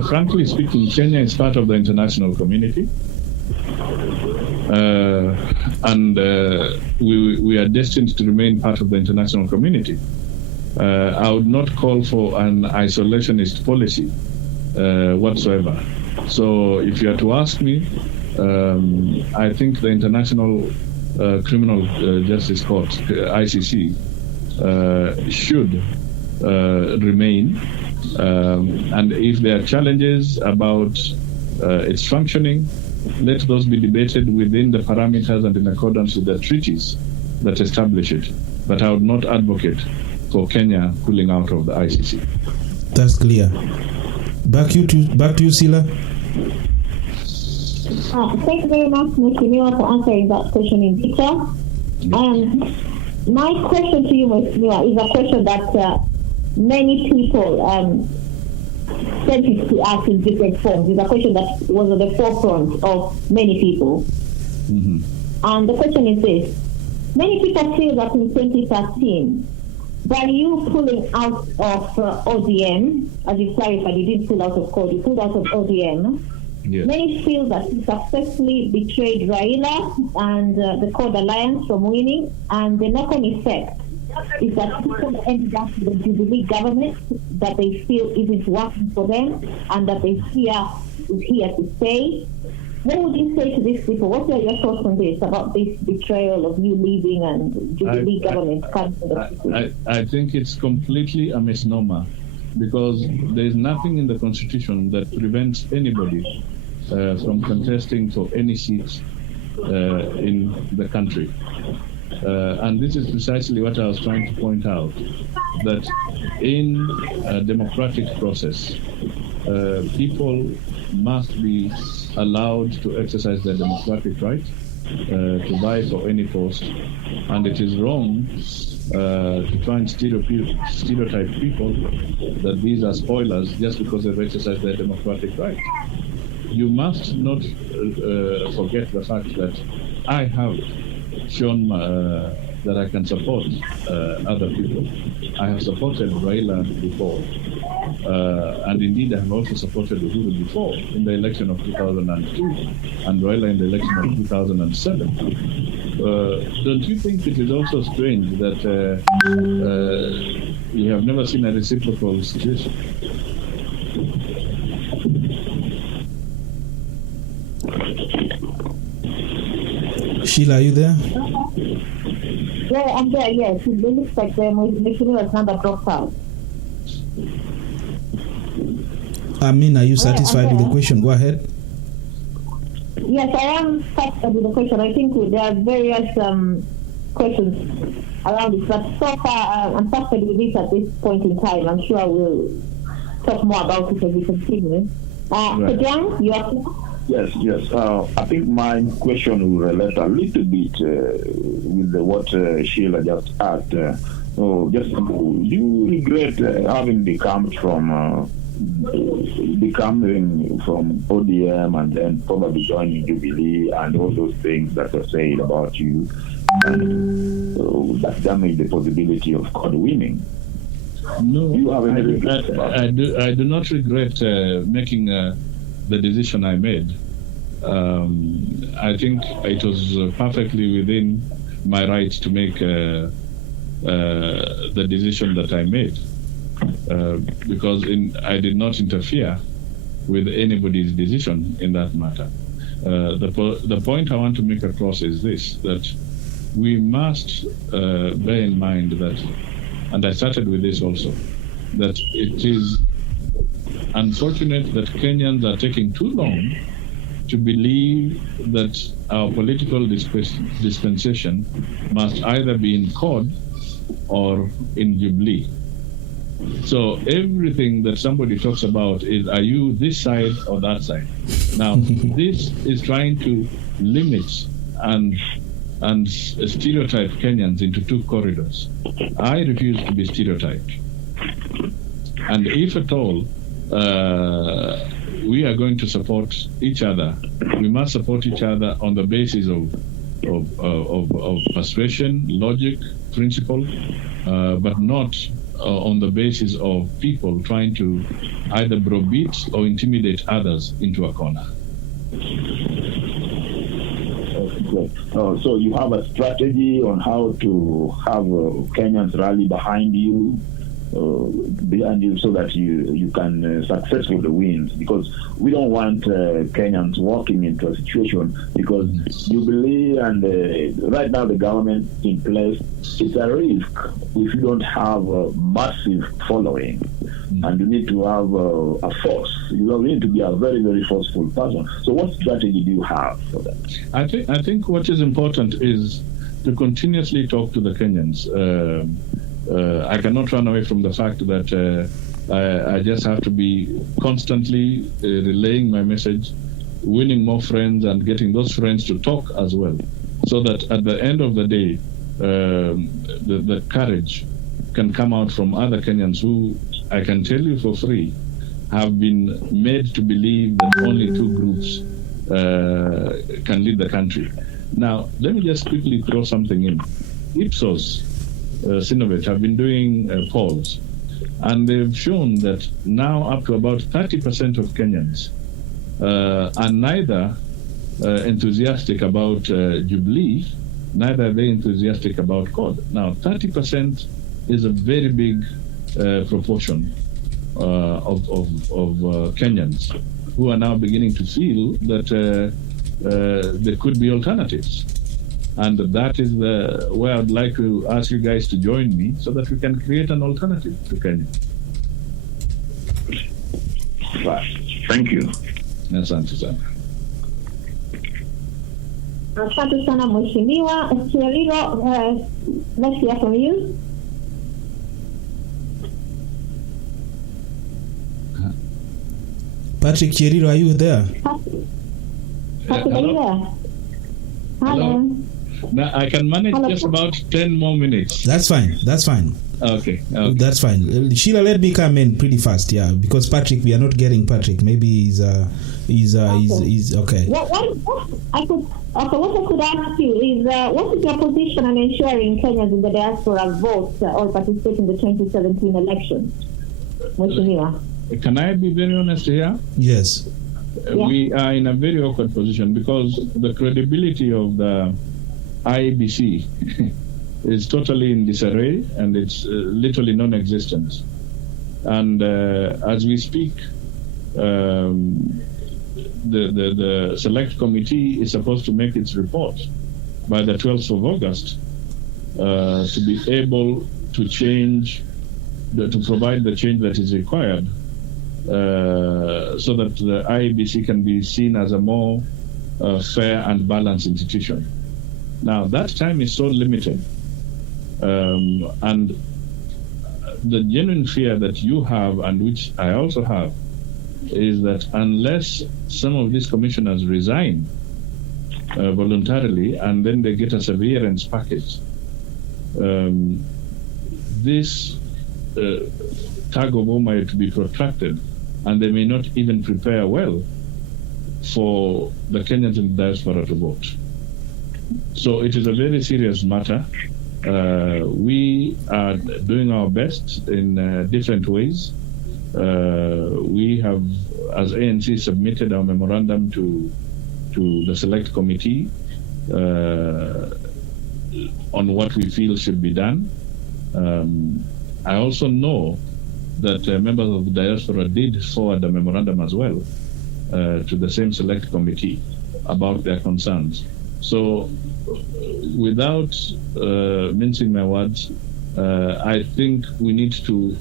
Frankly speaking, Kenya is part of the international community, and we are destined to remain part of the international community. I would not call for an isolationist policy whatsoever. So if you are to ask me, I think the International Criminal Justice Court, ICC, should remain. And if there are challenges about its functioning, let those be debated within the parameters and in accordance with the treaties that establish it. But I would not advocate for Kenya pulling out of the ICC. That's clear. Back to you, Sila. Thank you very much, Mheshimiwa, for answering that question in detail. My question to you, Mheshimiwa, is a question that many people sent it to us in different forms. It's a question that was at the forefront of many people. Mm-hmm. And the question is this. Many people feel that in 2013, by you pulling out of ODM, as you clarified, you didn't pull out of CORD, you pulled out of ODM. Yes. Many feel that you successfully betrayed Raila and the CORD alliance from winning, and the knock-on effect is that people ended up with the Jubilee government that they feel isn't working for them and that they fear is here to stay. What would you say to these people? What are your thoughts on this, about this betrayal of you leaving and Jubilee government coming to the people? I think it's completely a misnomer, because there is nothing in the Constitution that prevents anybody from contesting for any seats in the country. And this is precisely what I was trying to point out, that in a democratic process, people must be allowed to exercise their democratic right to vie for any post. And it is wrong to try and stereotype people that these are spoilers just because they've exercised their democratic right. You must not forget the fact that I have shown that I can support other people. I have supported Raila before, and indeed I have also supported Uhuru before in the election of 2002 and Raila in the election of 2007. Don't you think it is also strange that we have never seen a reciprocal situation? Sheila, are you there? Yeah, I'm there, yes. It looks like the Mheshimiwa's number dropped out. Are you satisfied with the question? Go ahead. Yes, I am satisfied with the question. I think there are various questions around it, but so far I'm satisfied with this at this point in time. I'm sure we'll talk more about it as we continue. So John, you are... Yes. I think my question will relate a little bit with what Sheila just asked. do you regret having becoming from ODM and then probably joining Jubilee and all those things that are said about you, and that damage the possibility of God winning? No, do you have any regrets about it? I do not regret making the decision I made. I think it was perfectly within my right to make the decision that I made, because I did not interfere with anybody's decision in that matter. The point I want to make across is this, that we must bear in mind that, and I started with this also, that it is unfortunate that Kenyans are taking too long to believe that our political dispensation must either be in CORD or in Jubilee. So everything that somebody talks about is, are you this side or that side? Now, this is trying to limit and stereotype Kenyans into two corridors. I refuse to be stereotyped. And if at all we are going to support each other, we must support each other on the basis of persuasion, logic, principle, but not on the basis of people trying to either browbeat or intimidate others into a corner. So you have a strategy on how to have Kenyans rally behind you, so that you can successfully win, because we don't want Kenyans walking into a situation, because Jubilee and right now the government in place, it's a risk if you don't have a massive following, and you need to have a force. You need to be a very, very forceful person. So what strategy do you have for that? I think what is important is to continuously talk to the Kenyans. I cannot run away from the fact that I just have to be constantly relaying my message, winning more friends, and getting those friends to talk as well, so that at the end of the day, the courage can come out from other Kenyans who, I can tell you for free, have been made to believe that only two groups can lead the country. Now, let me just quickly throw something in. Ipsos Synovate have been doing polls, and they've shown that now up to about 30% of Kenyans are neither enthusiastic about Jubilee, neither are they enthusiastic about CORD. Now, 30% is a very big proportion of Kenyans who are now beginning to feel that there could be alternatives. And that is where I'd like to ask you guys to join me so that we can create an alternative to Kenya. Thank you. Asante sana. Asante sana Mheshimiwa Chiriro. Let's hear from you. Patrick Chiriro, are you there? Patrick, are you there? Hello. Now, I can manage just about 10 more minutes. That's fine. Okay. That's fine. Sheila, let me come in pretty fast, because Patrick, we are not getting Patrick. Maybe he's okay. What I could ask you is, what is your position on ensuring Kenyans in the diaspora vote or participate in the 2017 election? Mheshimiwa. Can I be very honest here? Yes. We are in a very awkward position because the credibility of the IEBC is totally in disarray, and it's literally non-existent. And as we speak, the select committee is supposed to make its report by the 12th of August to be able to change, to provide the change that is required so that the IEBC can be seen as a more fair and balanced institution. Now, that time is so limited, and the genuine fear that you have, and which I also have, is that unless some of these commissioners resign voluntarily and then they get a severance package, this tug of war might be protracted, and they may not even prepare well for the Kenyans in the diaspora to vote. So it is a very serious matter. We are doing our best in different ways. We have, as ANC, submitted our memorandum to the select committee on what we feel should be done. I also know that members of the diaspora did forward a memorandum as well to the same select committee about their concerns. So without mincing my words, I think we need to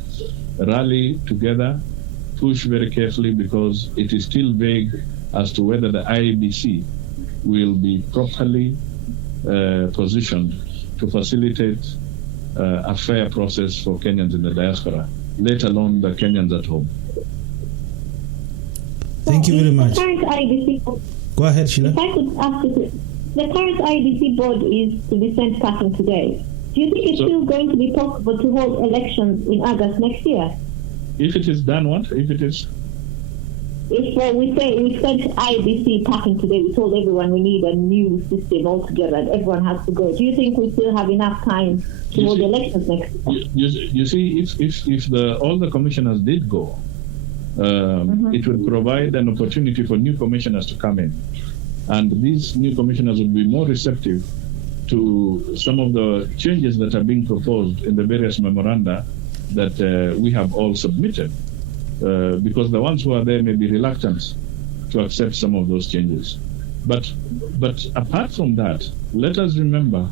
rally together, push very carefully, because it is still vague as to whether the IEBC will be properly positioned to facilitate a fair process for Kenyans in the diaspora, let alone the Kenyans at home. Thank you very much. The current IEBC, go ahead, Sheila. If I could ask you, the current IEBC board is to be sent packing today. Do you think it's still going to be possible to hold elections in August next year? If it is done, what? If it is? If we sent IEBC packing today, we told everyone we need a new system altogether and everyone has to go. Do you think we still have enough time to hold elections next year? You see, if all the commissioners did go, it would provide an opportunity for new commissioners to come in. And these new commissioners would be more receptive to some of the changes that are being proposed in the various memoranda that we have all submitted, because the ones who are there may be reluctant to accept some of those changes. But apart from that, let us remember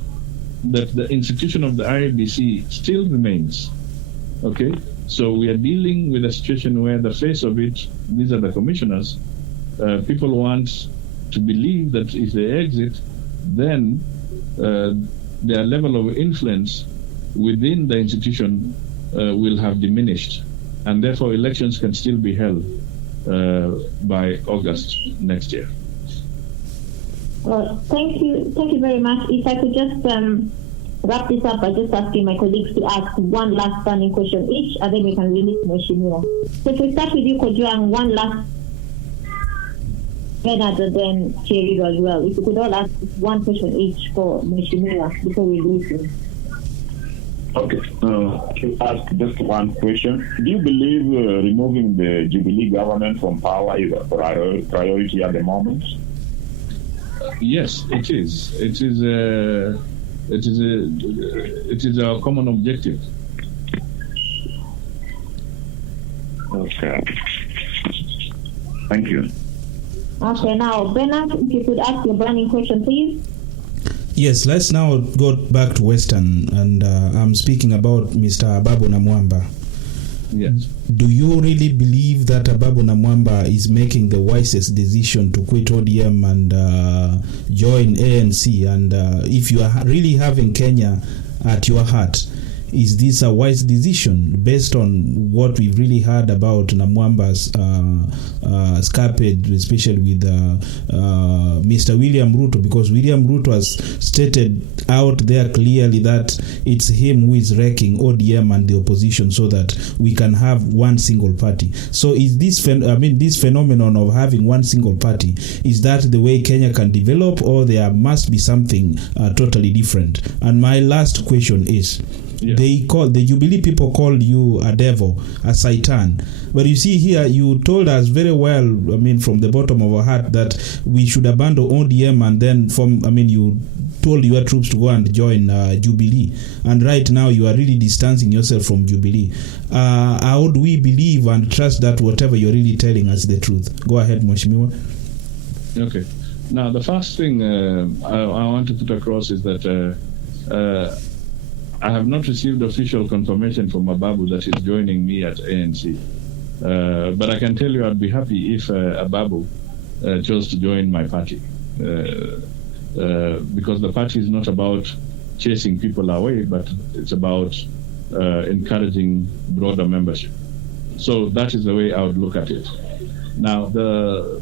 that the institution of the IEBC still remains. Okay? So we are dealing with a situation where the face of it, these are the commissioners, people want to believe that if they exit, then their level of influence within the institution will have diminished, and therefore elections can still be held by August next year. Well, thank you very much. If I could just wrap this up by just asking my colleagues to ask one last burning question each, and then we can release Mheshimiwa. So if we start with you, Kojuang, one last, other than Cherry as well. If we could all ask one question each for Mheshimiwa before we release him. Okay, to ask just one question. Do you believe removing the Jubilee government from power is a priority at the moment? Yes, it is. It is a common objective. Okay. Thank you. Okay, now, Bernard, if you could ask your burning question, please. Yes, let's now go back to Western, and I'm speaking about Mr. Ababu Namwamba. Yes. Do you really believe that Ababu Namwamba is making the wisest decision to quit ODM and join ANC? And if you are really having Kenya at your heart, is this a wise decision based on what we've really heard about Namwamba's escapade, especially with Mr. William Ruto? Because William Ruto has stated out there clearly that it's him who is wrecking ODM and the opposition so that we can have one single party. So is this this phenomenon of having one single party, is that the way Kenya can develop, or there must be something totally different? And my last question is, the Jubilee people called you a devil, a Satan. But you see here, you told us very well, from the bottom of our heart, that we should abandon ODM and then you told your troops to go and join Jubilee. And right now you are really distancing yourself from Jubilee. How do we believe and trust that whatever you're really telling us is the truth? Go ahead, Mheshimiwa. Okay. Now, the first thing I want to put across is that I have not received official confirmation from Ababu that he's joining me at ANC. But I can tell you I'd be happy if Ababu chose to join my party. Because the party is not about chasing people away, but it's about encouraging broader membership. So that is the way I would look at it. Now, the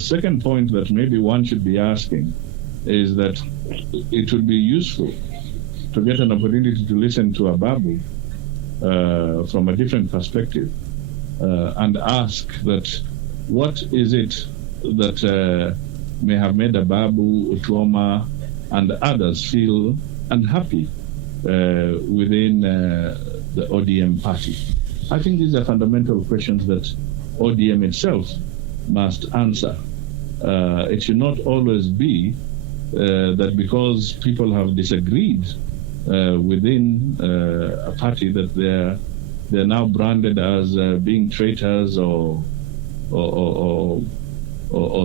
second point that maybe one should be asking is that it would be useful to get an opportunity to listen to Ababu from a different perspective and ask that what is it that may have made Ababu, Utuoma, and others feel unhappy within the ODM party. I think these are fundamental questions that ODM itself must answer. It should not always be that because people have disagreed within a party that they're now branded as being traitors or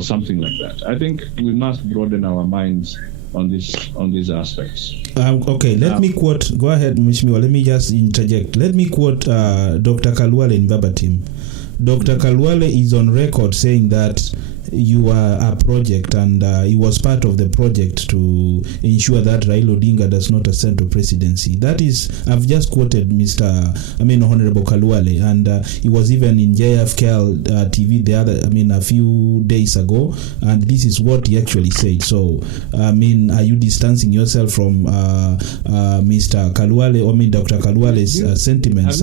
something like that. I think we must broaden our minds on these aspects. Okay, let me quote. Go ahead, Mheshimiwa. Let me just interject. Let me quote Dr. Kalwale in Babatim. Dr. Kalwale is on record saying that you are a project, and he was part of the project to ensure that Raila Odinga does not ascend to presidency. That is, I've just quoted Honorable Kalwale, and he was even in JFK TV a few days ago, and this is what he actually said. So, are you distancing yourself from Mr. Kalwale, Dr. Kalwale's sentiments?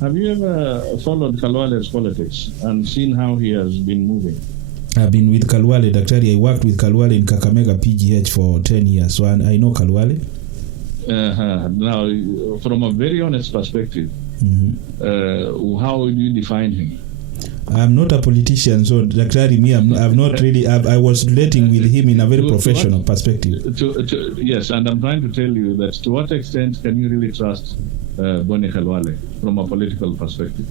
Have you ever followed Kalwale's politics and seen how he has been moving? I've been with Kalwale, Daktari. I worked with Kalwale in Kakamega PGH for 10 years, so I know Kalwale. Now, from a very honest perspective, how would you define him? I'm not a politician, so Daktari, I've not really. I was relating with him in a very professional perspective. Yes, and I'm trying to tell you that to what extent can you really trust Boni Kalwale from a political perspective?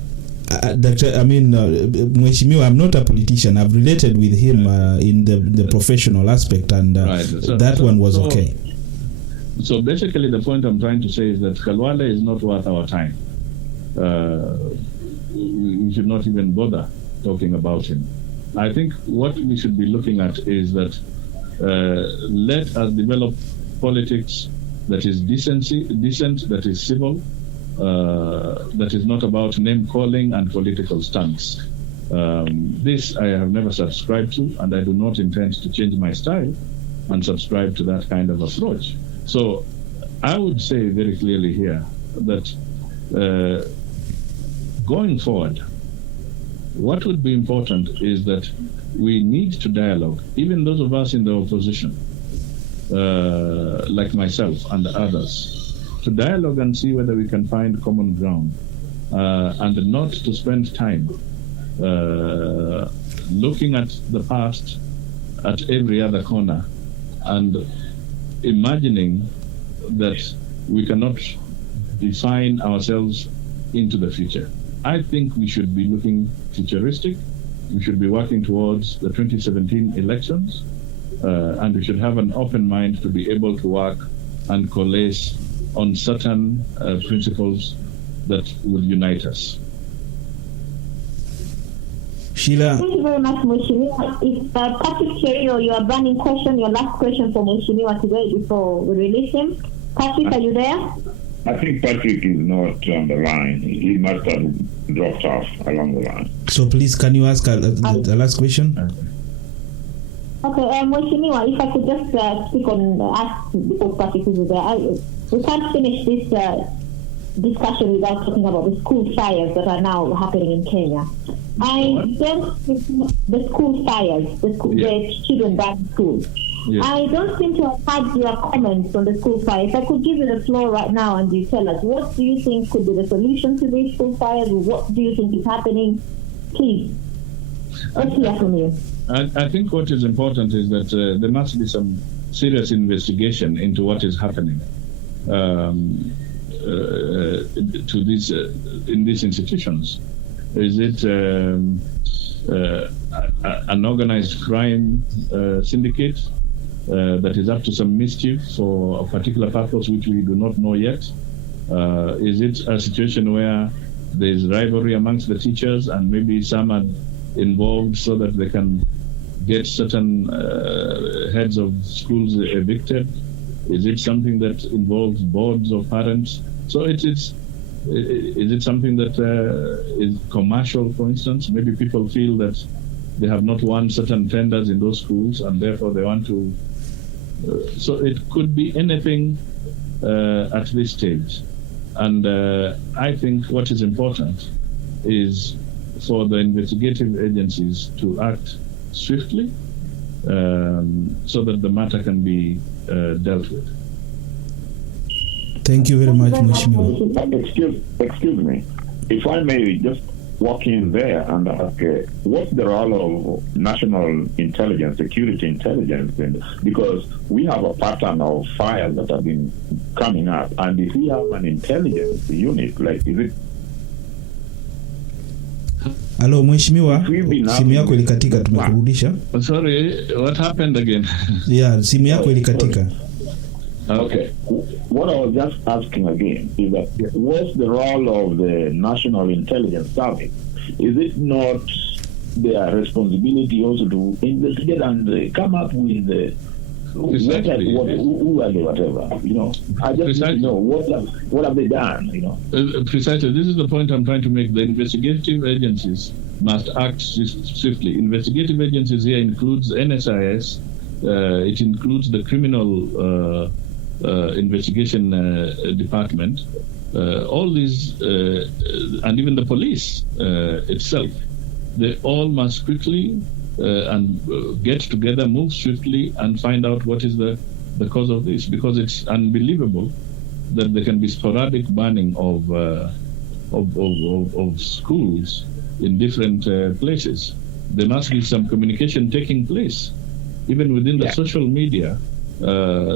Mheshimiwa, I'm not a politician. I've related with him in the professional aspect, and that one was okay. So basically, the point I'm trying to say is that Kalwale is not worth our time. We should not even bother talking about him. I think what we should be looking at is that let us develop politics that is decent, that is civil, that is not about name-calling and political stunts. This I have never subscribed to, and I do not intend to change my style and subscribe to that kind of approach. So I would say very clearly here that going forward, what would be important is that we need to dialogue, even those of us in the opposition, like myself and others, to dialogue and see whether we can find common ground, and not to spend time looking at the past at every other corner and imagining that we cannot define ourselves into the future. I think we should be looking futuristic. We should be working towards the 2017 elections, and we should have an open mind to be able to work and coalesce on certain principles that would unite us. Sheila. Thank you very much, Mheshimiwa. If Patrick Cherio, your burning question, your last question for Mheshimiwa today before we release him. Patrick, are you there? I think Patrick is not on the line. He must have dropped off along the line. So please, can you ask the last question? Okay, Mheshimiwa, if I could just speak on, ask before Patrick is there. We can't finish this discussion without talking about the school fires that are now happening in Kenya. The school fires, the children back to school. Yes. I don't seem to have had your comments on the school fires. If I could give you the floor right now and you tell us, what do you think could be the solution to these school fires? What do you think is happening? Please, let's hear from you. I think what is important is that there must be some serious investigation into what is happening to these in these institutions. Is it an organized crime syndicate that is up to some mischief for a particular purpose which we do not know yet? Is it a situation where there is rivalry amongst the teachers and maybe some are involved so that they can get certain heads of schools evicted? Is it something that involves boards of parents? So is it something that is commercial, for instance? Maybe people feel that they have not won certain tenders in those schools and therefore they want to. So it could be anything at this stage. And I think what is important is for the investigative agencies to act swiftly so that the matter can be dealt with. Thank you very much, Mheshimiwa. Excuse me. If I may just walk in there and ask, what's the role of national intelligence, security intelligence? Because we have a pattern of fires that have been coming up, and if we have an intelligence unit, like, is it? Hello, Mheshimiwa, simu yako ilikatika, tumekurudisha. Sorry, what happened again? Yeah, simu yako ilikatika. Okay. What I was just asking again is that what's the role of the National Intelligence Service? Is it not their responsibility also to investigate and come up with who are they, whatever? You know, I just need to know what have they done? You know, precisely. This is the point I'm trying to make. The investigative agencies must act swiftly. Investigative agencies here includes NSIS. It includes the criminal investigation department, all these, and even the police itself. They all must quickly and get together, move swiftly, and find out what is the cause of this, because it's unbelievable that there can be sporadic banning of schools in different places. There must be some communication taking place, even within the social media. There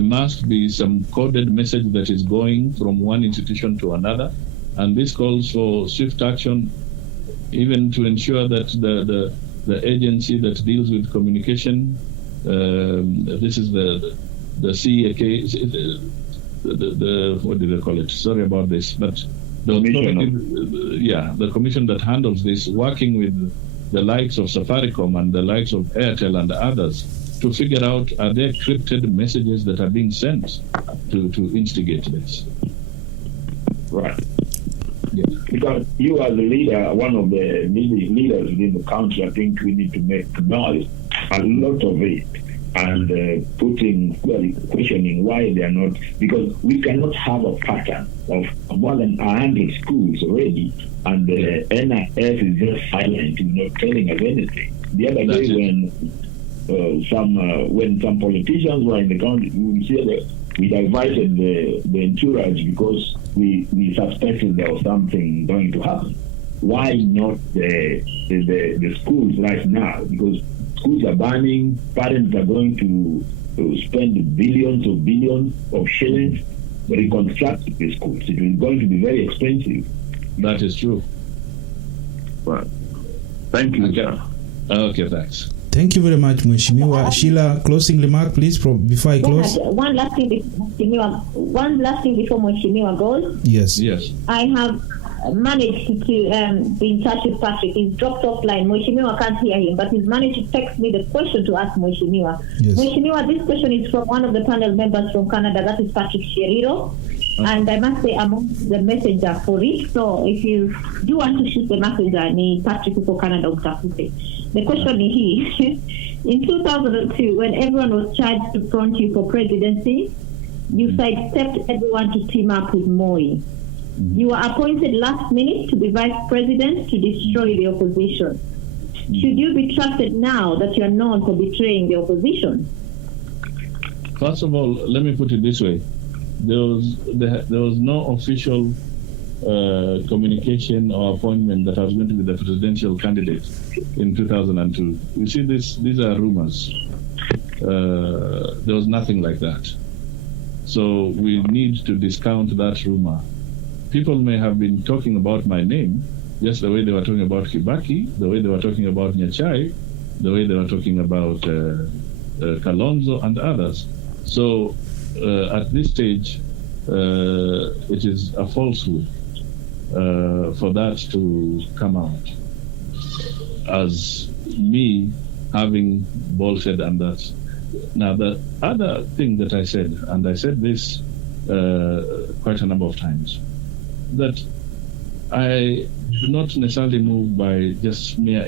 must be some coded message that is going from one institution to another, and this calls for swift action, even to ensure that the agency that deals with communication, this is the CAK, the what do they call it? Sorry about this, but the commission that handles this, working with the likes of Safaricom and the likes of Airtel and others, to figure out, are there encrypted messages that are being sent to instigate this? Right. Yeah. Because you are the leader, one of the leaders within the country, I think we need to make noise, a lot of it, and questioning why they are not, because we cannot have a pattern of more than 100 schools already, and the NIS is just silent, not telling us anything. The other day when some politicians were in the country, we said that we diverted the entourage because we suspected there was something going to happen. Why not the schools right now? Because schools are burning, parents are going to spend billions of shillings to reconstruct the schools. It is going to be very expensive. That is true. Well, thank you, sir. Okay, thanks. Thank you very much, Mheshimiwa. Sheila, closing remark, please, before I close. One last thing before Mheshimiwa goes. Yes. I have managed to be in touch with Patrick. He's dropped offline. Mheshimiwa can't hear him, but he's managed to text me the question to ask Mheshimiwa. Yes. Mheshimiwa, this question is from one of the panel members from Canada. That is Patrick Sheriro. And I must say, among the messenger for it. So if you do want to shoot the messenger, ni Patrick for Canada utafute. The question is here. In 2002, when everyone was charged to front you for presidency, you sidestepped everyone to team up with Moi. You were appointed last minute to be vice president to destroy the opposition. Should you be trusted now that you are known for betraying the opposition? First of all, let me put it this way. There was no official communication or appointment that I was going to be the presidential candidate in 2002. You see, these are rumors. There was nothing like that. So we need to discount that rumor. People may have been talking about my name just the way they were talking about Kibaki, the way they were talking about Nyachai, the way they were talking about Kalonzo and others. So at this stage, it is a falsehood for that to come out as me having bolted and that. Now, the other thing that I said, and I said this quite a number of times, that I do not necessarily move by just mere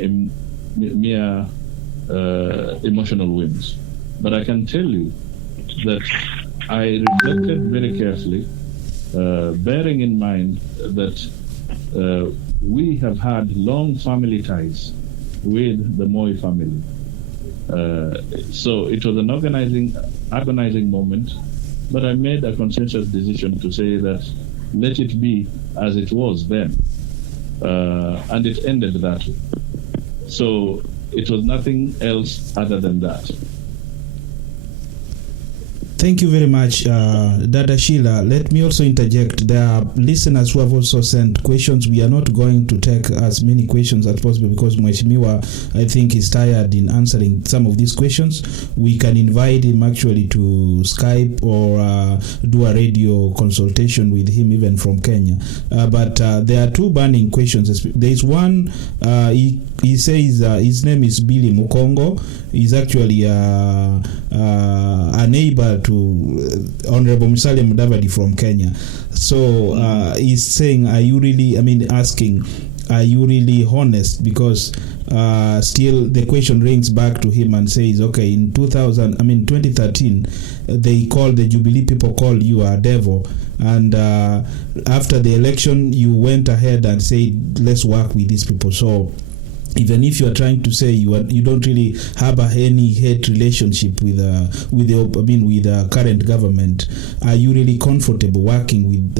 emotional whims. But I can tell you that I reflected very carefully, bearing in mind that we have had long family ties with the Moi family. So it was an agonizing moment, but I made a consensus decision to say that let it be as it was then. And it ended that way. So it was nothing else other than that. Thank you very much, Dada Sheila. Let me also interject. There are listeners who have also sent questions. We are not going to take as many questions as possible because Mheshimiwa, I think, is tired in answering some of these questions. We can invite him actually to Skype or do a radio consultation with him even from Kenya. But there are two burning questions. There is one, he says his name is Billy Mukongo. He's actually a neighbor to Honorable Musalia Mudavadi from Kenya. So he's saying, are you really honest? Because still the question rings back to him and says, okay, in 2013, they called the Jubilee people called you a devil. And after the election, you went ahead and said, let's work with these people. So even if you are trying to say you don't really have any hate relationship with the current government, are you really comfortable working with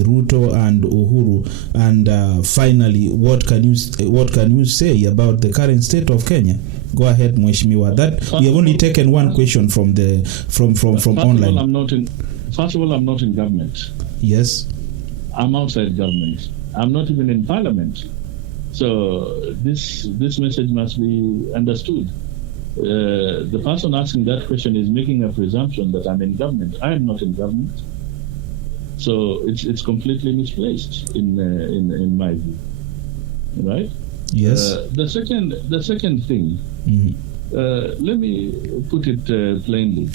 Ruto and Uhuru? And finally, what can you say about the current state of Kenya? Go ahead, Mheshimiwa. That we have only taken one question from online. First of all, I'm not in government. Yes. I'm outside government. I'm not even in parliament. So this message must be understood. The person asking that question is making a presumption that I'm in government. I am not in government. So it's completely misplaced in my view. Right? Yes. The second thing, let me put it plainly.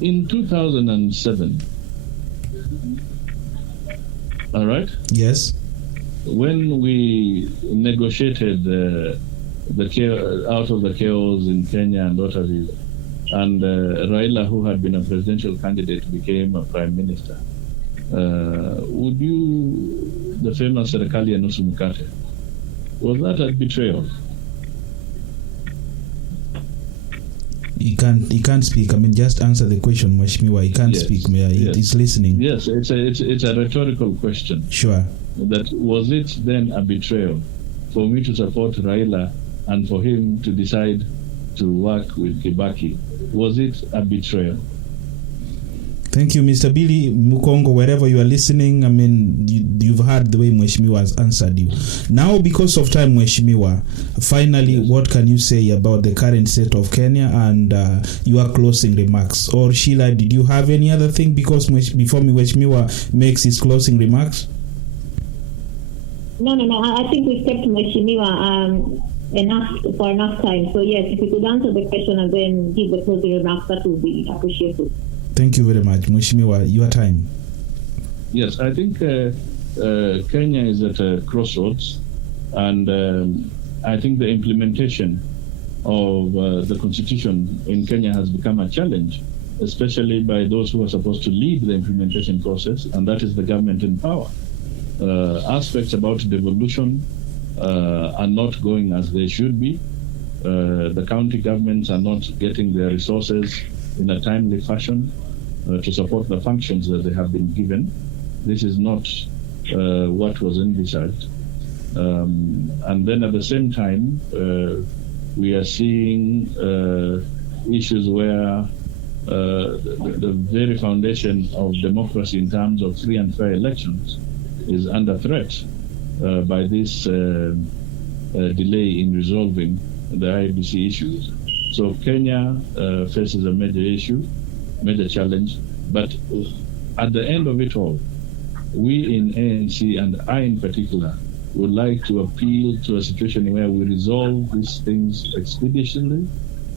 In 2007, all right? Yes. When we negotiated out of the chaos in Kenya and Otaville, and Raila, who had been a presidential candidate, became a prime minister, the famous Serikali ya Nusu Mkate, was that a betrayal? He can't speak. Just answer the question, Mheshimiwa. He can't speak. He's listening. Yes, it's a rhetorical question. Sure. That was it then a betrayal for me to support Raila and for him to decide to work with Kibaki? Was it a betrayal? Thank you, Mr. Billy Mukongo, wherever you are listening. You've heard the way Mheshimiwa has answered you. Now, because of time, Mheshimiwa, finally, what can you say about the current state of Kenya and your closing remarks? Or Sheila, did you have any other thing before Mheshimiwa makes his closing remarks? No. I think we kept Mheshimiwa enough time. So yes, if you could answer the question and then give the closing remarks, that would be appreciated. Thank you very much, Mheshimiwa. Your time. Yes, I think Kenya is at a crossroads, and I think the implementation of the constitution in Kenya has become a challenge, especially by those who are supposed to lead the implementation process, and that is the government in power. Aspects about devolution are not going as they should be. The county governments are not getting their resources in a timely fashion to support the functions that they have been given. This is not what was envisaged. And then at the same time, we are seeing issues where the very foundation of democracy in terms of free and fair elections is under threat by this delay in resolving the IEBC issues. So Kenya faces a major challenge, but at the end of it all, we in ANC, and I in particular, would like to appeal to a situation where we resolve these things expeditiously,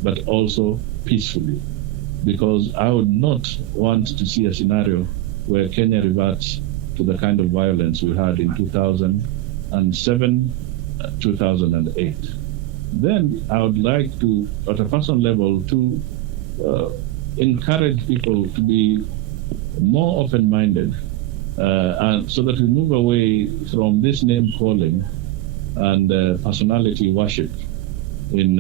but also peacefully, because I would not want to see a scenario where Kenya reverts to the kind of violence we had in 2007, 2008. Then I would like to, at a personal level, to encourage people to be more open-minded, and so that we move away from this name calling and personality worship in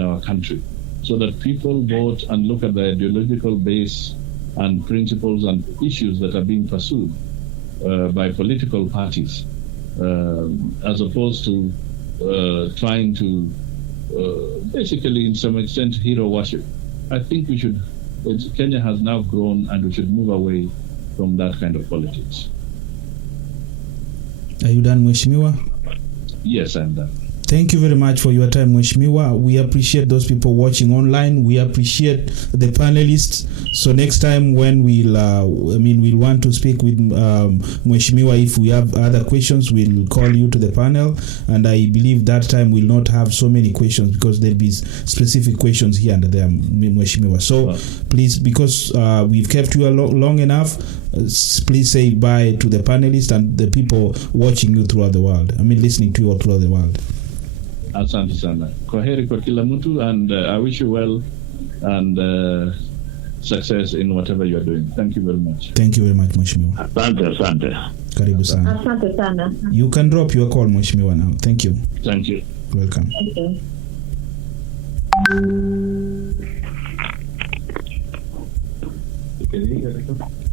our country, so that people vote and look at the ideological base and principles and issues that are being pursued by political parties, as opposed to trying to basically, in some extent, hero worship. I think we should. Kenya has now grown, and we should move away from that kind of politics. Are you done, Mheshimiwa? Yes, I'm done. Thank you very much for your time, Mheshimiwa. We appreciate those people watching online. We appreciate the panelists. So next time when we'll want to speak with Mheshimiwa, if we have other questions, we'll call you to the panel. And I believe that time we'll not have so many questions because there'll be specific questions here and there, Mheshimiwa. So please, because we've kept you long enough, please say bye to the panelists and the people watching you throughout the world. Listening to you all throughout the world. Asante sana. Kwaheri kwa kila mtu, and I wish you well and success in whatever you are doing. Thank you very much. Thank you very much, Mheshimiwa. Asante. Karibu sana. Asante sana. You can drop your call, Mheshimiwa, now. Thank you. Thank you. Welcome. Okay.